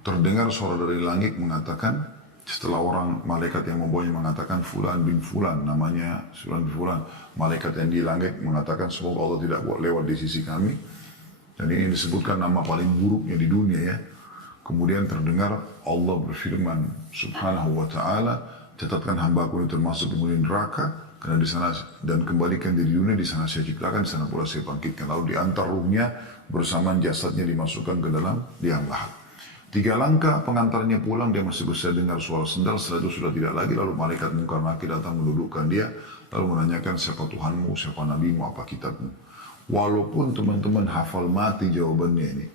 terdengar suara dari langit mengatakan, setelah orang malaikat yang membawanya mengatakan Fulan bin Fulan, namanya Fulan bin Fulan, malaikat yang di langit mengatakan semoga Allah tidak buat lewat di sisi kami. Dan ini disebutkan nama paling buruknya di dunia ya. Kemudian terdengar Allah berfirman subhanahu wa ta'ala, catatkan hambaku ini termasuk penghuni neraka, karena di sana, dan kembalikan di dunia, di sana saya ciptakan, di sana pula saya bangkitkan. Lalu diantar ruhnya bersamaan jasadnya dimasukkan ke dalam liang lahat. 3 langkah pengantarnya pulang, dia masih bisa dengar suara sendal, setelah itu sudah tidak lagi. Lalu malaikat mungkar nakir datang mendudukkan dia, lalu menanyakan siapa Tuhanmu, siapa nabimu, apa kitabmu. Walaupun teman-teman hafal mati jawabannya ini,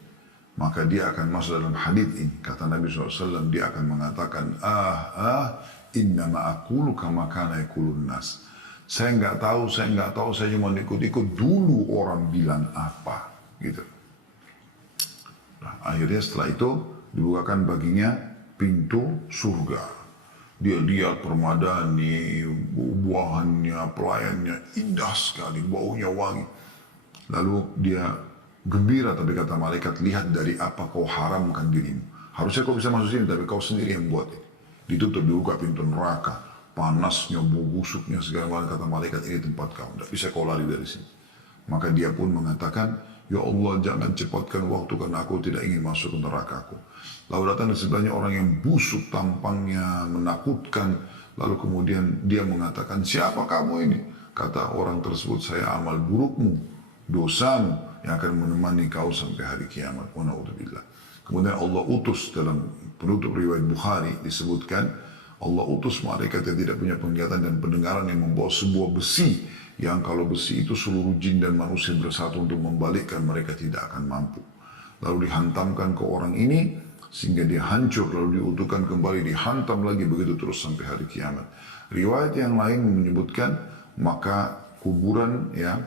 maka dia akan masuk dalam hadits ini. Kata Nabi SAW, dia akan mengatakan, innama aqulu kama kana yaqulun nas. Saya nggak tahu, saya cuma ikut-ikut dulu orang bilang apa, gitu. Nah, akhirnya setelah itu dibukakan baginya pintu surga. Dia lihat permadani, buah-buahannya, pelayannya indah sekali, baunya wangi. Lalu dia gembira, tapi kata malaikat, lihat dari apa kau haramkan dirimu. Harusnya kau bisa masuk sini, tapi kau sendiri yang buat ini. Ditutup, dibuka pintu neraka, panasnya, bau busuknya, segala macam. Kata malaikat, ini tempat kau, tidak bisa kau lari dari sini. Maka dia pun mengatakan, ya Allah jangan cepatkan waktu karena aku tidak ingin masuk ke nerakaku. Lalu datang di sebelahnya orang yang busuk tampangnya, menakutkan. Lalu kemudian dia mengatakan, siapa kamu ini? Kata orang tersebut, saya amal burukmu, dosamu yang akan menemani kau sampai hari kiamat. Kemudian Allah utus, dalam penutup riwayat Bukhari disebutkan, Allah utus malaikat yang tidak punya penglihatan dan pendengaran yang membawa sebuah besi yang kalau besi itu seluruh jin dan manusia bersatu untuk membalikkan mereka tidak akan mampu. Lalu dihantamkan ke orang ini sehingga dia hancur, lalu diutuhkan kembali, dihantam lagi, begitu terus sampai hari kiamat. Riwayat yang lain menyebutkan maka kuburan ya,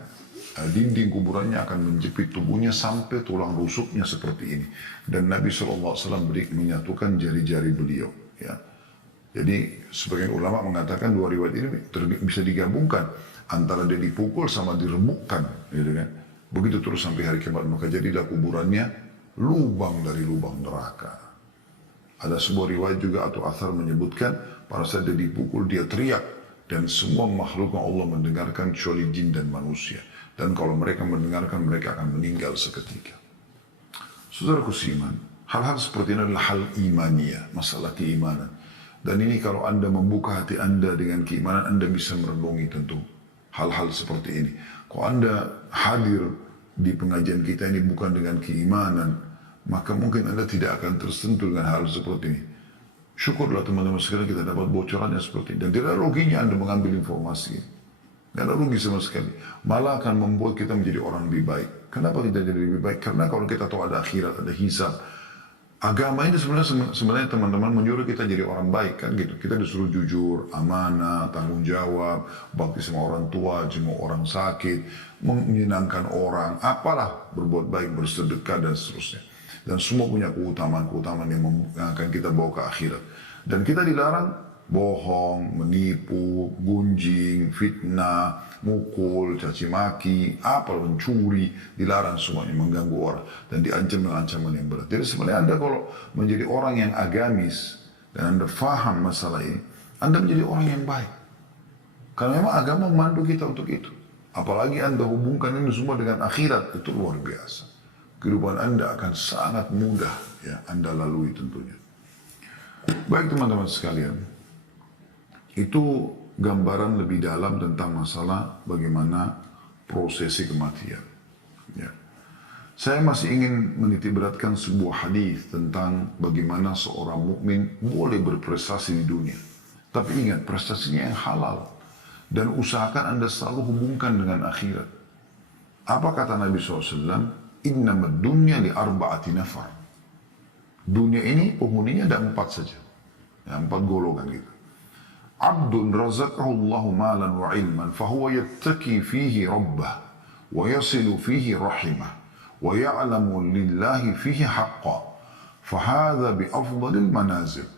dinding kuburannya akan menjepit tubuhnya sampai tulang rusuknya seperti ini. Dan Nabi SAW menyatukan jari-jari beliau. Ya. Jadi sebagian ulama mengatakan dua riwayat ini bisa digabungkan antara dia dipukul sama diremukkan, gitu kan? Begitu terus sampai hari kiamat, maka jadilah kuburannya lubang dari lubang neraka. Ada sebuah riwayat juga atau athar menyebutkan pada saat dia dipukul dia teriak dan semua makhluk Allah mendengarkan kecuali jin dan manusia. Dan kalau mereka mendengarkan mereka akan meninggal seketika. Saudaraku seiman, hal-hal seperti ini adalah hal imaniyah, masalah keimanan. Dan ini kalau Anda membuka hati Anda dengan keimanan, Anda bisa merenungi tentu hal-hal seperti ini. Kalau Anda hadir di pengajian kita ini bukan dengan keimanan, maka mungkin Anda tidak akan tersentuh dengan hal seperti ini. Syukurlah teman-teman sekalian kita dapat bocorannya seperti ini. Dan tidak ruginya Anda mengambil informasi. Tidak ada rugi sama sekali. Malah akan membuat kita menjadi orang lebih baik. Kenapa kita jadi lebih baik? Karena kalau kita tahu ada akhirat, ada hisab. Agama ini sebenarnya teman-teman menyuruh kita jadi orang baik kan gitu. Kita disuruh jujur, amanah, tanggung jawab, bakti sama orang tua, jenguk orang sakit, menyenangkan orang, apalah, berbuat baik, bersedekah dan seterusnya. Dan semua punya keutamaan-keutamaan yang akan kita bawa ke akhirat. Dan kita dilarang bohong, menipu, gunjing, fitnah, mukul, caci maki, mencuri, dilarang semuanya, mengganggu orang dan diancam dengan ancaman yang berat. Jadi sebenarnya Anda kalau menjadi orang yang agamis dan Anda faham masalah ini, Anda menjadi orang yang baik. Karena memang agama memandu kita untuk itu. Apalagi Anda hubungkan ini semua dengan akhirat, itu luar biasa. Kehidupan Anda akan sangat mudah ya Anda lalui tentunya. Baik teman-teman sekalian, itu gambaran lebih dalam tentang masalah bagaimana prosesi kematian. Ya. Saya masih ingin menitikberatkan sebuah hadis tentang bagaimana seorang mukmin boleh berprestasi di dunia. Tapi ingat, prestasinya yang halal. Dan usahakan Anda selalu hubungkan dengan akhirat. Apa kata Nabi SAW? Innamad dunya li arba'ati nafar. Dunia ini penghuninya ada 4 saja. Ya, 4 golongan gitu. Abdun razaqahu Allahu malan wa ilman fahuwa yattaki fihi rabbah wa yasilu fihi rahimah wa ya'lamu lillahi fihi haqqa fahadha bi afdalil manazil.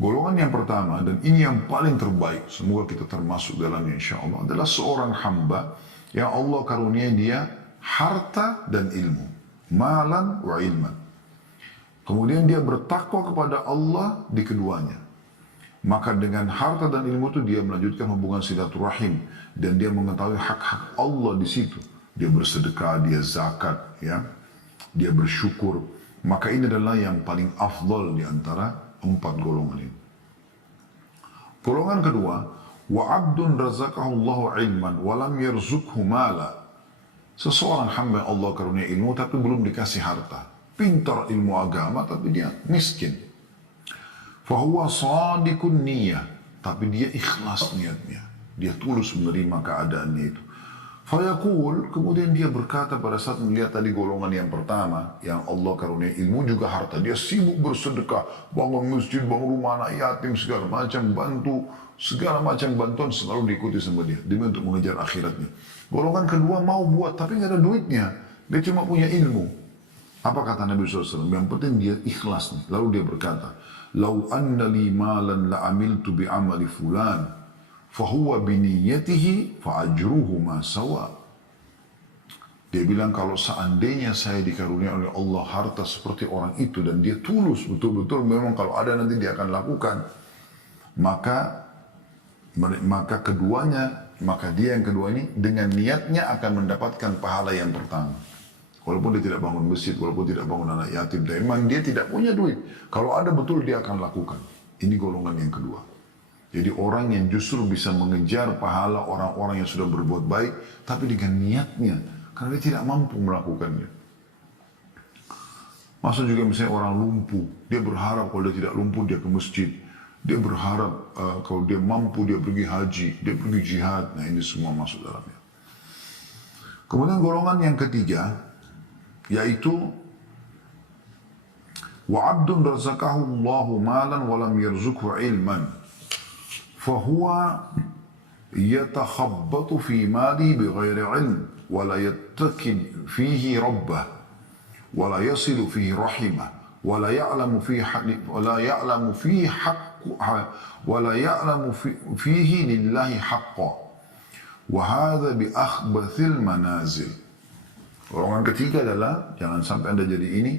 Golongan yang pertama dan ini yang paling terbaik, semoga kita termasuk dalamnya insyaallah, adalah seorang hamba yang Allah karuniai dia harta dan ilmu, malan wa ilman. Kemudian dia bertakwa kepada Allah di keduanya. Maka dengan harta dan ilmu itu dia melanjutkan hubungan silaturahim dan dia mengetahui hak-hak Allah di situ. Dia bersedekah, dia zakat, ya, dia bersyukur. Maka ini adalah yang paling afdal di antara 4 golongan ini. Golongan kedua, wa abdun razaqahu Allahu ilman wa lam yarzuqhu mala. Seseorang hamba Allah karunia ilmu tapi belum dikasih harta. Pintar ilmu agama tapi dia miskin. Fahuwa sadikun niyah, tapi dia ikhlas niatnya. Dia tulus menerima keadaannya itu. Fayaqul, kemudian dia berkata pada saat melihat tadi golongan yang pertama, yang Allah karunia ilmu juga harta. Dia sibuk bersedekah, bangun masjid, bangun rumah anak yatim, segala macam, bantu, segala macam bantuan selalu diikuti sama dia. Demi untuk mengejar akhiratnya. Golongan kedua mau buat, tapi nggak ada duitnya. Dia cuma punya ilmu. Apa kata Nabi SAW? Yang penting dia ikhlas nih. Lalu dia berkata, Lau anna li malan la amiltu bi amali fulan, fahuwa biniyatihi fa ajruhu ma sawa. Dia bilang kalau seandainya saya dikarunia oleh Allah harta seperti orang itu dan dia tulus betul-betul memang kalau ada nanti dia akan lakukan, maka dia yang kedua ini dengan niatnya akan mendapatkan pahala yang pertama. Walaupun dia tidak bangun masjid, walaupun tidak bangun anak yatim, dan memang dia tidak punya duit. Kalau ada betul dia akan lakukan. Ini golongan yang kedua. Jadi orang yang justru bisa mengejar pahala orang-orang yang sudah berbuat baik, tapi dengan niatnya, karena dia tidak mampu melakukannya. Masa juga misalnya orang lumpuh, dia berharap kalau dia tidak lumpuh dia ke masjid. Dia berharap kalau dia mampu dia pergi haji, dia pergi jihad. Nah ini semua masuk dalamnya. Kemudian golongan yang ketiga, yaitu وَعَبْدٌ رَزَقَهُ اللَّهُ مَالًا وَلَمْ يَرْزُقْهُ عِلْمًا فَهُوَ يَتَخَبَّطُ فِي مَالِهِ بِغَيْرِ عِلْمٍ وَلَا يَتَّكِدْ فِيهِ رَبَّهُ وَلَا يَصِلُ فِيهِ رَحِمَهُ وَلَا يَعْلَمُ فِيهِ لِلَّهِ حَقًّا وَهَذَا بِأَخْبَثِ الْمَنَازِلِ. Golongan ketiga adalah, jangan sampai Anda jadi ini,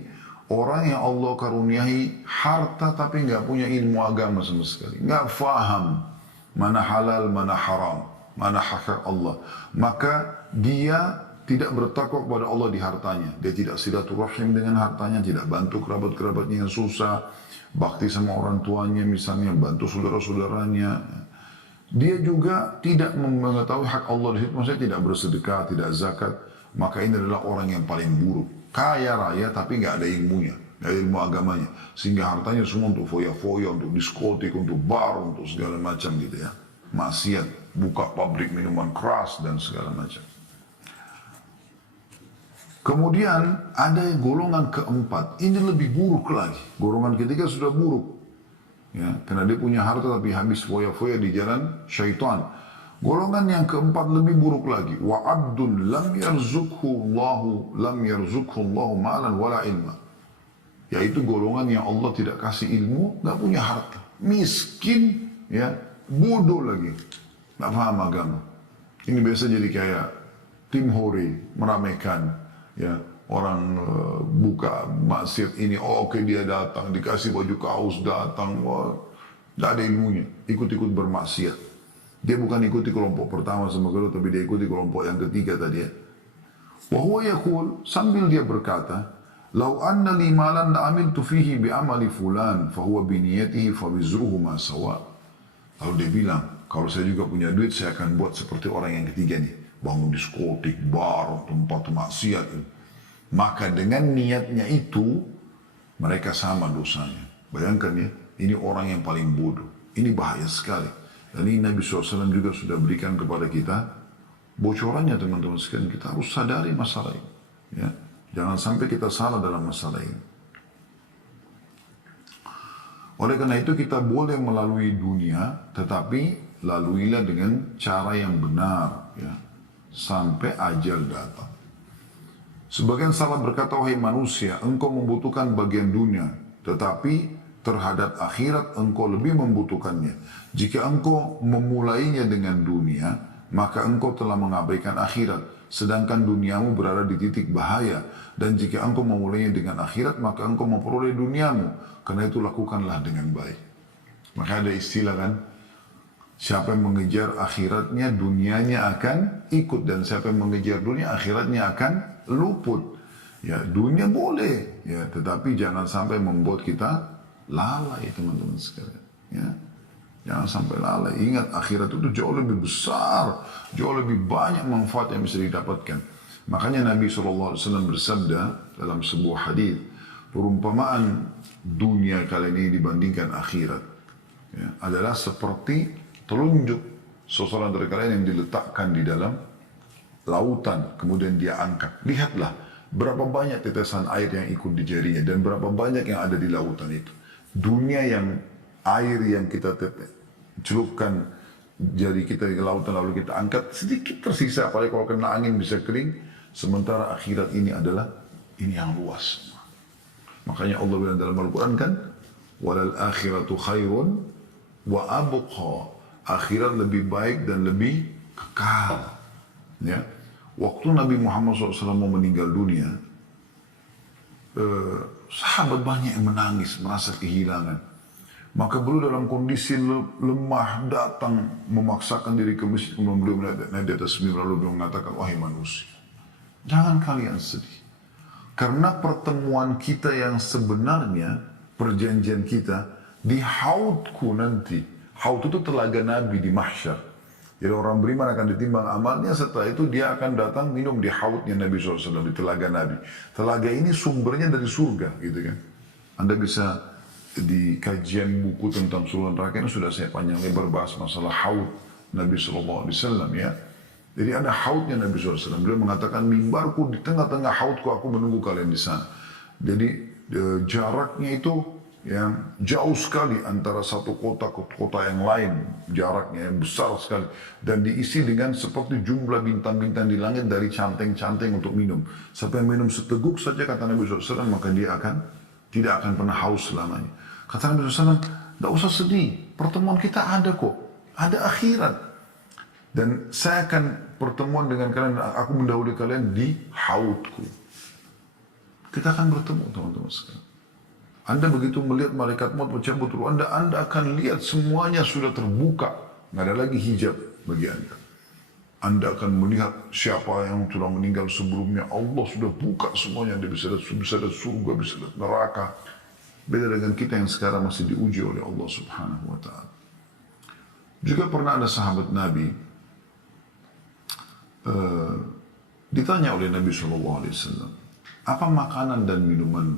orang yang Allah karuniai harta tapi nggak punya ilmu agama sama sekali. Nggak faham mana halal, mana haram, mana hak Allah. Maka dia tidak bertakwa kepada Allah di hartanya. Dia tidak silaturahim dengan hartanya, tidak bantu kerabat-kerabatnya yang susah, bakti sama orang tuanya misalnya, bantu saudara-saudaranya. Dia juga tidak mengetahui hak Allah di situ, maksudnya tidak bersedekah, tidak zakat. Maka ini adalah orang yang paling buruk. Kaya raya tapi nggak ada ilmunya, nggak ada ilmu agamanya, sehingga hartanya semua untuk foya-foya, untuk diskotik, untuk bar, untuk segala macam gitu ya, maksiat, buka pabrik minuman keras dan segala macam. Kemudian ada golongan keempat, ini lebih buruk lagi. Golongan ketiga sudah buruk, ya, karena dia punya harta tapi habis foya-foya di jalan syaitan. Golongan yang keempat lebih buruk lagi. Wa abdun lam yarzukhu Allahu malan wala ilma. Yaitu golongan yang Allah tidak kasih ilmu, nggak punya harta, miskin, ya, bodoh lagi, nggak paham agama. Ini biasa jadi kayak tim hore meramaikan, ya, orang buka maksiat ini, oh oke, dia datang, dikasih baju kaos datang, wah, nggak ada ilmunya, ikut-ikut bermaksiat. Dia bukan ikuti kelompok pertama sama kedua, tapi dia ikuti kelompok yang ketiga tadi ya. Wa yaqul, sambil dia berkata, "Lau anna li malan la amiltu fihi bi amali fulan, fa huwa bi niyatihi fa wizruhu ma sawa." Lalu dia bilang, kalau saya juga punya duit, saya akan buat seperti orang yang ketiga nih, bangun diskotik, bar, tempat maksiat. Maka dengan niatnya itu, mereka sama dosanya. Bayangkan ya, ini orang yang paling bodoh. Ini bahaya sekali. Dan ini Nabi SAW juga sudah berikan kepada kita bocorannya, teman-teman sekalian. Kita harus sadari masalah ini. Ya. Jangan sampai kita salah dalam masalah ini. Oleh karena itu kita boleh melalui dunia, tetapi laluilah dengan cara yang benar, ya, sampai ajal datang. Sebagian salah berkata, wahai manusia, engkau membutuhkan bagian dunia, tetapi terhadap akhirat engkau lebih membutuhkannya. Jika engkau memulainya dengan dunia, maka engkau telah mengabaikan akhirat, sedangkan duniamu berada di titik bahaya. Dan jika engkau memulainya dengan akhirat, maka engkau memperoleh duniamu. Karena itu lakukanlah dengan baik. Maka ada istilah kan, siapa yang mengejar akhiratnya, dunianya akan ikut. Dan siapa yang mengejar dunia, akhiratnya akan luput. Ya, dunia boleh, ya, tetapi jangan sampai membuat kita lalai, teman-teman sekalian. Ya. Jangan sampai lalai. Ingat, akhirat itu jauh lebih besar, jauh lebih banyak manfaat yang bisa didapatkan. Makanya Nabi SAW bersabda dalam sebuah hadis, perumpamaan dunia kali ini dibandingkan akhirat, ya, adalah seperti telunjuk seseorang dari kalian yang diletakkan di dalam lautan, kemudian dia angkat. Lihatlah berapa banyak tetesan air yang ikut di jarinya dan berapa banyak yang ada di lautan itu. Dunia yang air yang kita celupkan jari kita di lautan lalu kita angkat sedikit tersisa, apalagi kalau kena angin bisa kering. Sementara akhirat ini adalah ini yang luas. Makanya Allah bilang dalam Al-Quran kan, walal akhiratu khairun wa abqa. Akhirat lebih baik dan lebih kekal. Ya. Waktu Nabi Muhammad SAW mau meninggal dunia, sahabat banyak yang menangis, merasa kehilangan. Maka beliau dalam kondisi lemah datang, memaksakan diri ke masjid. Kemudian beliau naik di atas mimbar, lalu beliau mengatakan, wahai manusia, jangan kalian sedih. Karena pertemuan kita yang sebenarnya, perjanjian kita, di haudku nanti. Haud itu telaga Nabi di mahsyar. Jadi orang beriman akan ditimbang amalnya, setelah itu dia akan datang minum di haudnya Nabi SAW, di telaga Nabi. Telaga ini sumbernya dari surga gitu kan. Anda bisa di kajian buku tentang surga neraka ini sudah saya panjang lebar bahas masalah haud Nabi SAW ya. Jadi ada haudnya Nabi SAW. Beliau mengatakan, mimbarku di tengah-tengah haudku, aku menunggu kalian di sana. Jadi jaraknya itu yang jauh sekali antara satu kota ke kota yang lain. Jaraknya yang besar sekali. Dan diisi dengan seperti jumlah bintang-bintang di langit dari canteng-canteng untuk minum. Sampai minum seteguk saja kata Nabi SAW, maka dia tidak akan pernah haus selamanya. Kata Nabi SAW, tidak usah sedih. Pertemuan kita ada kok. Ada akhirat. Dan saya akan pertemuan dengan kalian, aku mendahului kalian di haudku. Kita akan bertemu teman-teman sekalian. Anda begitu melihat malaikat maut mencabut ruh Anda akan lihat semuanya sudah terbuka. Nggak ada lagi hijab bagi Anda. Anda akan melihat siapa yang telah meninggal sebelumnya. Allah sudah buka semuanya. Anda bisa lihat surga, bisa lihat neraka. Beda dengan kita yang sekarang masih diuji oleh Allah Subhanahu wa Ta'ala. Juga pernah ada sahabat Nabi ditanya oleh Nabi SAW, apa makanan dan minuman?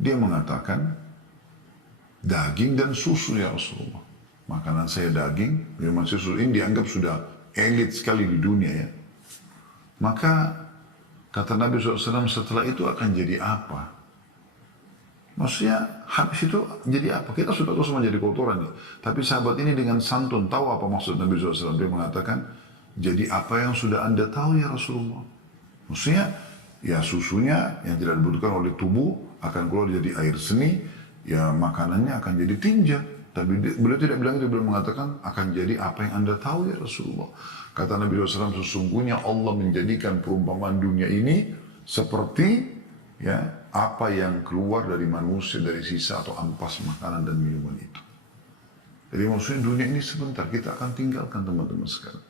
Dia mengatakan, daging dan susu ya Rasulullah. Makanan saya daging, minuman susu. Ini dianggap sudah elit sekali di dunia ya. Maka kata Nabi SAW, setelah itu akan jadi apa? Maksudnya habis itu jadi apa? Kita sudah tahu semua jadi kotoran ya. Tapi sahabat ini dengan santun tahu apa maksud Nabi SAW. Dia mengatakan, jadi apa yang sudah Anda tahu ya Rasulullah? Maksudnya, ya susunya yang tidak dibutuhkan oleh tubuh akan keluar jadi air seni, ya makanannya akan jadi tinja. Tapi beliau tidak bilang itu, beliau mengatakan akan jadi apa yang Anda tahu ya Rasulullah. Kata Nabi SAW, sesungguhnya Allah menjadikan perumpamaan dunia ini seperti ya apa yang keluar dari manusia dari sisa atau ampas makanan dan minuman itu. Jadi maksudnya dunia ini sebentar, kita akan tinggalkan teman-teman sekalian.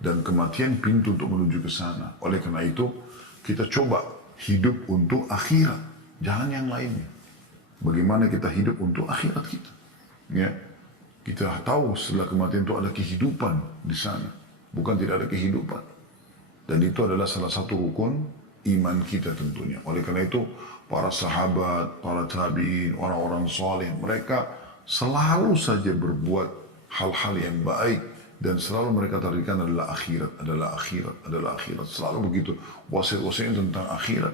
Dan kematian pintu untuk menuju ke sana. Oleh karena itu, kita coba hidup untuk akhirat. Jangan yang lainnya. Bagaimana kita hidup untuk akhirat kita. Ya, kita tahu setelah kematian itu ada kehidupan di sana. Bukan tidak ada kehidupan. Dan itu adalah salah satu rukun iman kita tentunya. Oleh karena itu, para sahabat, para tabi'in, orang-orang saleh, mereka selalu saja berbuat hal-hal yang baik. Dan selalu mereka tarikan adalah akhirat, adalah akhirat, adalah akhirat. Selalu begitu, wasiat-wasiatnya tentang akhirat.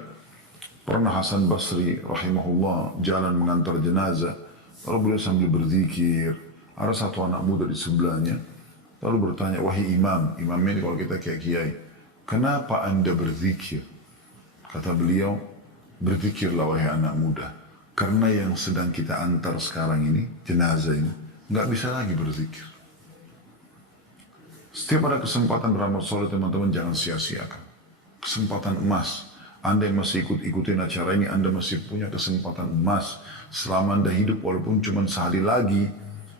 Pernah Hasan Basri rahimahullah jalan mengantar jenazah. Lalu beliau sambil berzikir. Ada satu anak muda di sebelahnya. Lalu bertanya, wahai imam, imam ini kalau kita kayak kiai, kenapa anda berzikir? Kata beliau, berzikirlah wahai anak muda. Karena yang sedang kita antar sekarang ini, jenazah ini, nggak bisa lagi berzikir. Setiap ada kesempatan beramal soleh teman-teman jangan sia-siakan. Kesempatan emas. Anda yang masih ikutin acara ini, Anda masih punya kesempatan emas. Selama Anda hidup walaupun cuma sehari lagi,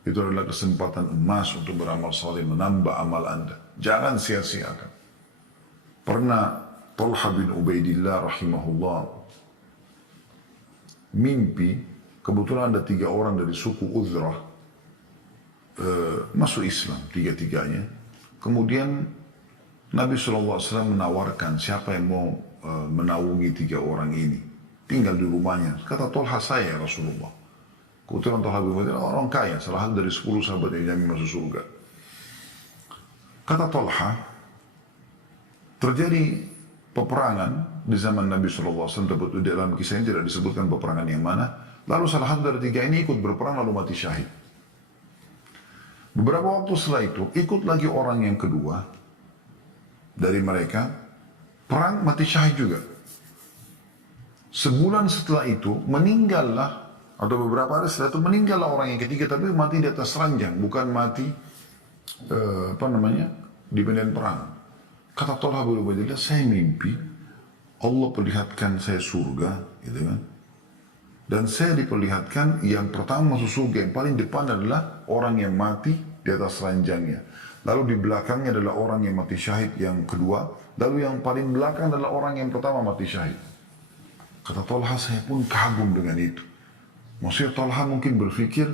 itu adalah kesempatan emas untuk beramal soleh, menambah amal Anda. Jangan sia-siakan. Pernah Talha bin Ubaidillah rahimahullah mimpi, kebetulan ada 3 orang dari suku Uzrah masuk Islam, 3-3-nya. Kemudian Nabi SAW menawarkan siapa yang mau menaungi 3 orang ini. Tinggal di rumahnya. Kata Talha, saya Rasulullah. Kebetulan Talha bin Ubaidillah orang kaya. Salah satu dari 10 sahabat yang jamin masuk surga. Kata Talha, terjadi peperangan di zaman Nabi SAW. Dalam kisah ini tidak disebutkan peperangan yang mana. Lalu salah satu dari 3 ini ikut berperang lalu mati syahid. Beberapa waktu setelah itu, ikut lagi orang yang kedua dari mereka, perang mati syahid juga. Sebulan setelah itu, meninggallah, atau beberapa hari setelah itu, meninggallah orang yang ketiga, tapi mati di atas ranjang, bukan mati, di medan perang. Kata Talha bin Ubaidillah, saya mimpi, Allah perlihatkan saya surga, gitu kan. Dan saya diperlihatkan yang pertama masuk surga, yang paling depan adalah orang yang mati di atas ranjangnya. Lalu di belakangnya adalah orang yang mati syahid yang kedua. Lalu yang paling belakang adalah orang yang pertama mati syahid. Kata Talha, saya pun kagum dengan itu. Maksudnya Talha mungkin berpikir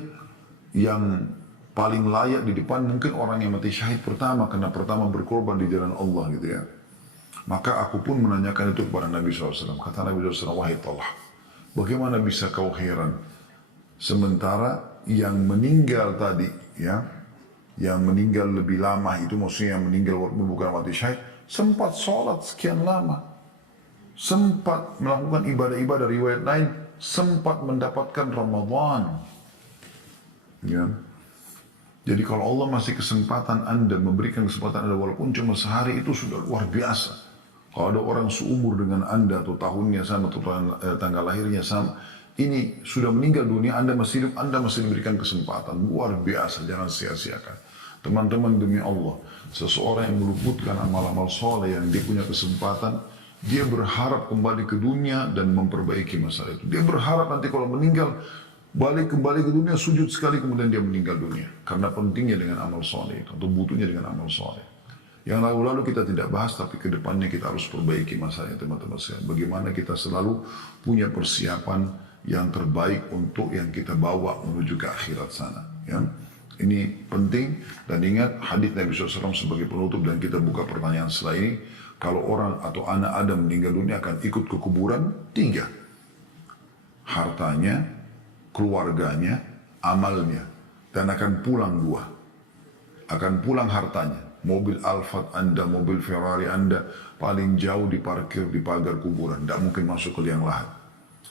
yang paling layak di depan mungkin orang yang mati syahid pertama, karena pertama berkorban di jalan Allah gitu ya. Maka aku pun menanyakan itu kepada Nabi SAW. Kata Nabi SAW, wahai Talha, bagaimana bisa kau heran? Sementara yang meninggal tadi, ya, yang meninggal lebih lama itu maksudnya yang meninggal walaupun bukan mati syahid, sempat sholat sekian lama, sempat melakukan ibadah-ibadah, riwayat lain, sempat mendapatkan Ramadan. Ya. Jadi kalau Allah masih kesempatan Anda, memberikan kesempatan Anda walaupun cuma sehari, itu sudah luar biasa. Kalau ada orang seumur dengan Anda atau tahunnya sama atau tanggal lahirnya sama, ini sudah meninggal dunia, Anda masih hidup, Anda masih diberikan kesempatan. Luar biasa, jangan sia-siakan. Teman-teman, demi Allah, seseorang yang meluputkan amal-amal soleh yang dia punya kesempatan, dia berharap kembali ke dunia dan memperbaiki masalah itu. Dia berharap nanti kalau meninggal, balik kembali ke dunia, sujud sekali, kemudian dia meninggal dunia. Karena pentingnya dengan amal soleh itu, atau butuhnya dengan amal soleh. Yang lalu-lalu kita tidak bahas, tapi ke depannya kita harus perbaiki masalahnya teman-teman sekalian. Bagaimana kita selalu punya persiapan yang terbaik untuk yang kita bawa menuju ke akhirat sana. Ya. Ini penting, dan ingat hadits Nabi SAW sebagai penutup, dan kita buka pertanyaan setelah ini. Kalau orang atau anak Adam meninggal dunia akan ikut ke kuburan, 3. Hartanya, keluarganya, amalnya, dan akan pulang 2. Akan pulang hartanya, mobil Alphard Anda, mobil Ferrari Anda, paling jauh diparkir di pagar kuburan, tidak mungkin masuk ke liang lahat.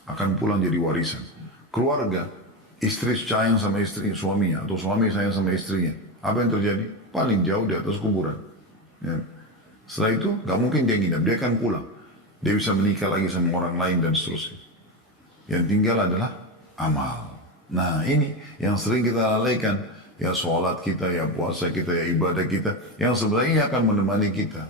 Akan pulang jadi warisan. Keluarga, istri sayang sama istri suaminya, atau suami sayang sama istrinya, apa yang terjadi? Paling jauh di atas kuburan. Ya. Setelah itu, gak mungkin dia nginap, dia akan pulang. Dia bisa menikah lagi sama orang lain dan seterusnya. Yang tinggal adalah amal. Nah ini yang sering kita lalaikan. Ya sholat kita, ya puasa kita, ya ibadah kita. Yang sebenarnya akan menemani kita.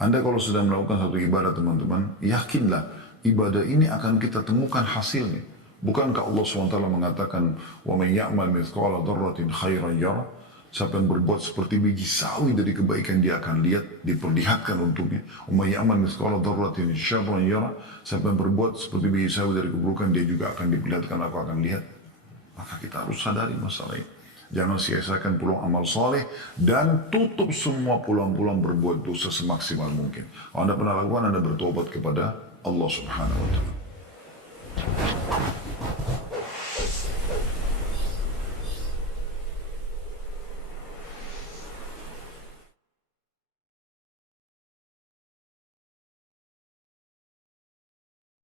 Anda kalau sedang melakukan satu ibadah teman-teman, yakinlah ibadah ini akan kita temukan hasilnya. Bukankah Allah SWT mengatakan, وَمَنْ يَعْمَلْ مِثْقَالَ ذَرَّةٍ خَيْرًا يَرَهُ. Siapa yang berbuat seperti biji sawi dari kebaikan, dia akan lihat, diperlihatkan untuknya. وَمَنْ يَعْمَلْ مِثْقَالَ ذَرَّةٍ شَرًّا يَرَهُ. Siapa yang berbuat seperti biji sawi dari keburukan, dia juga akan diperlihatkan, aku akan lihat. Maka kita harus sadari masalah ini. Jangan sia-siakan peluang amal soleh, dan tutup semua peluang-peluang berbuat dosa semaksimal mungkin. Kalau Anda pernah lakukan, Anda bertobat kepada Allah Subhanahu wa Ta'ala.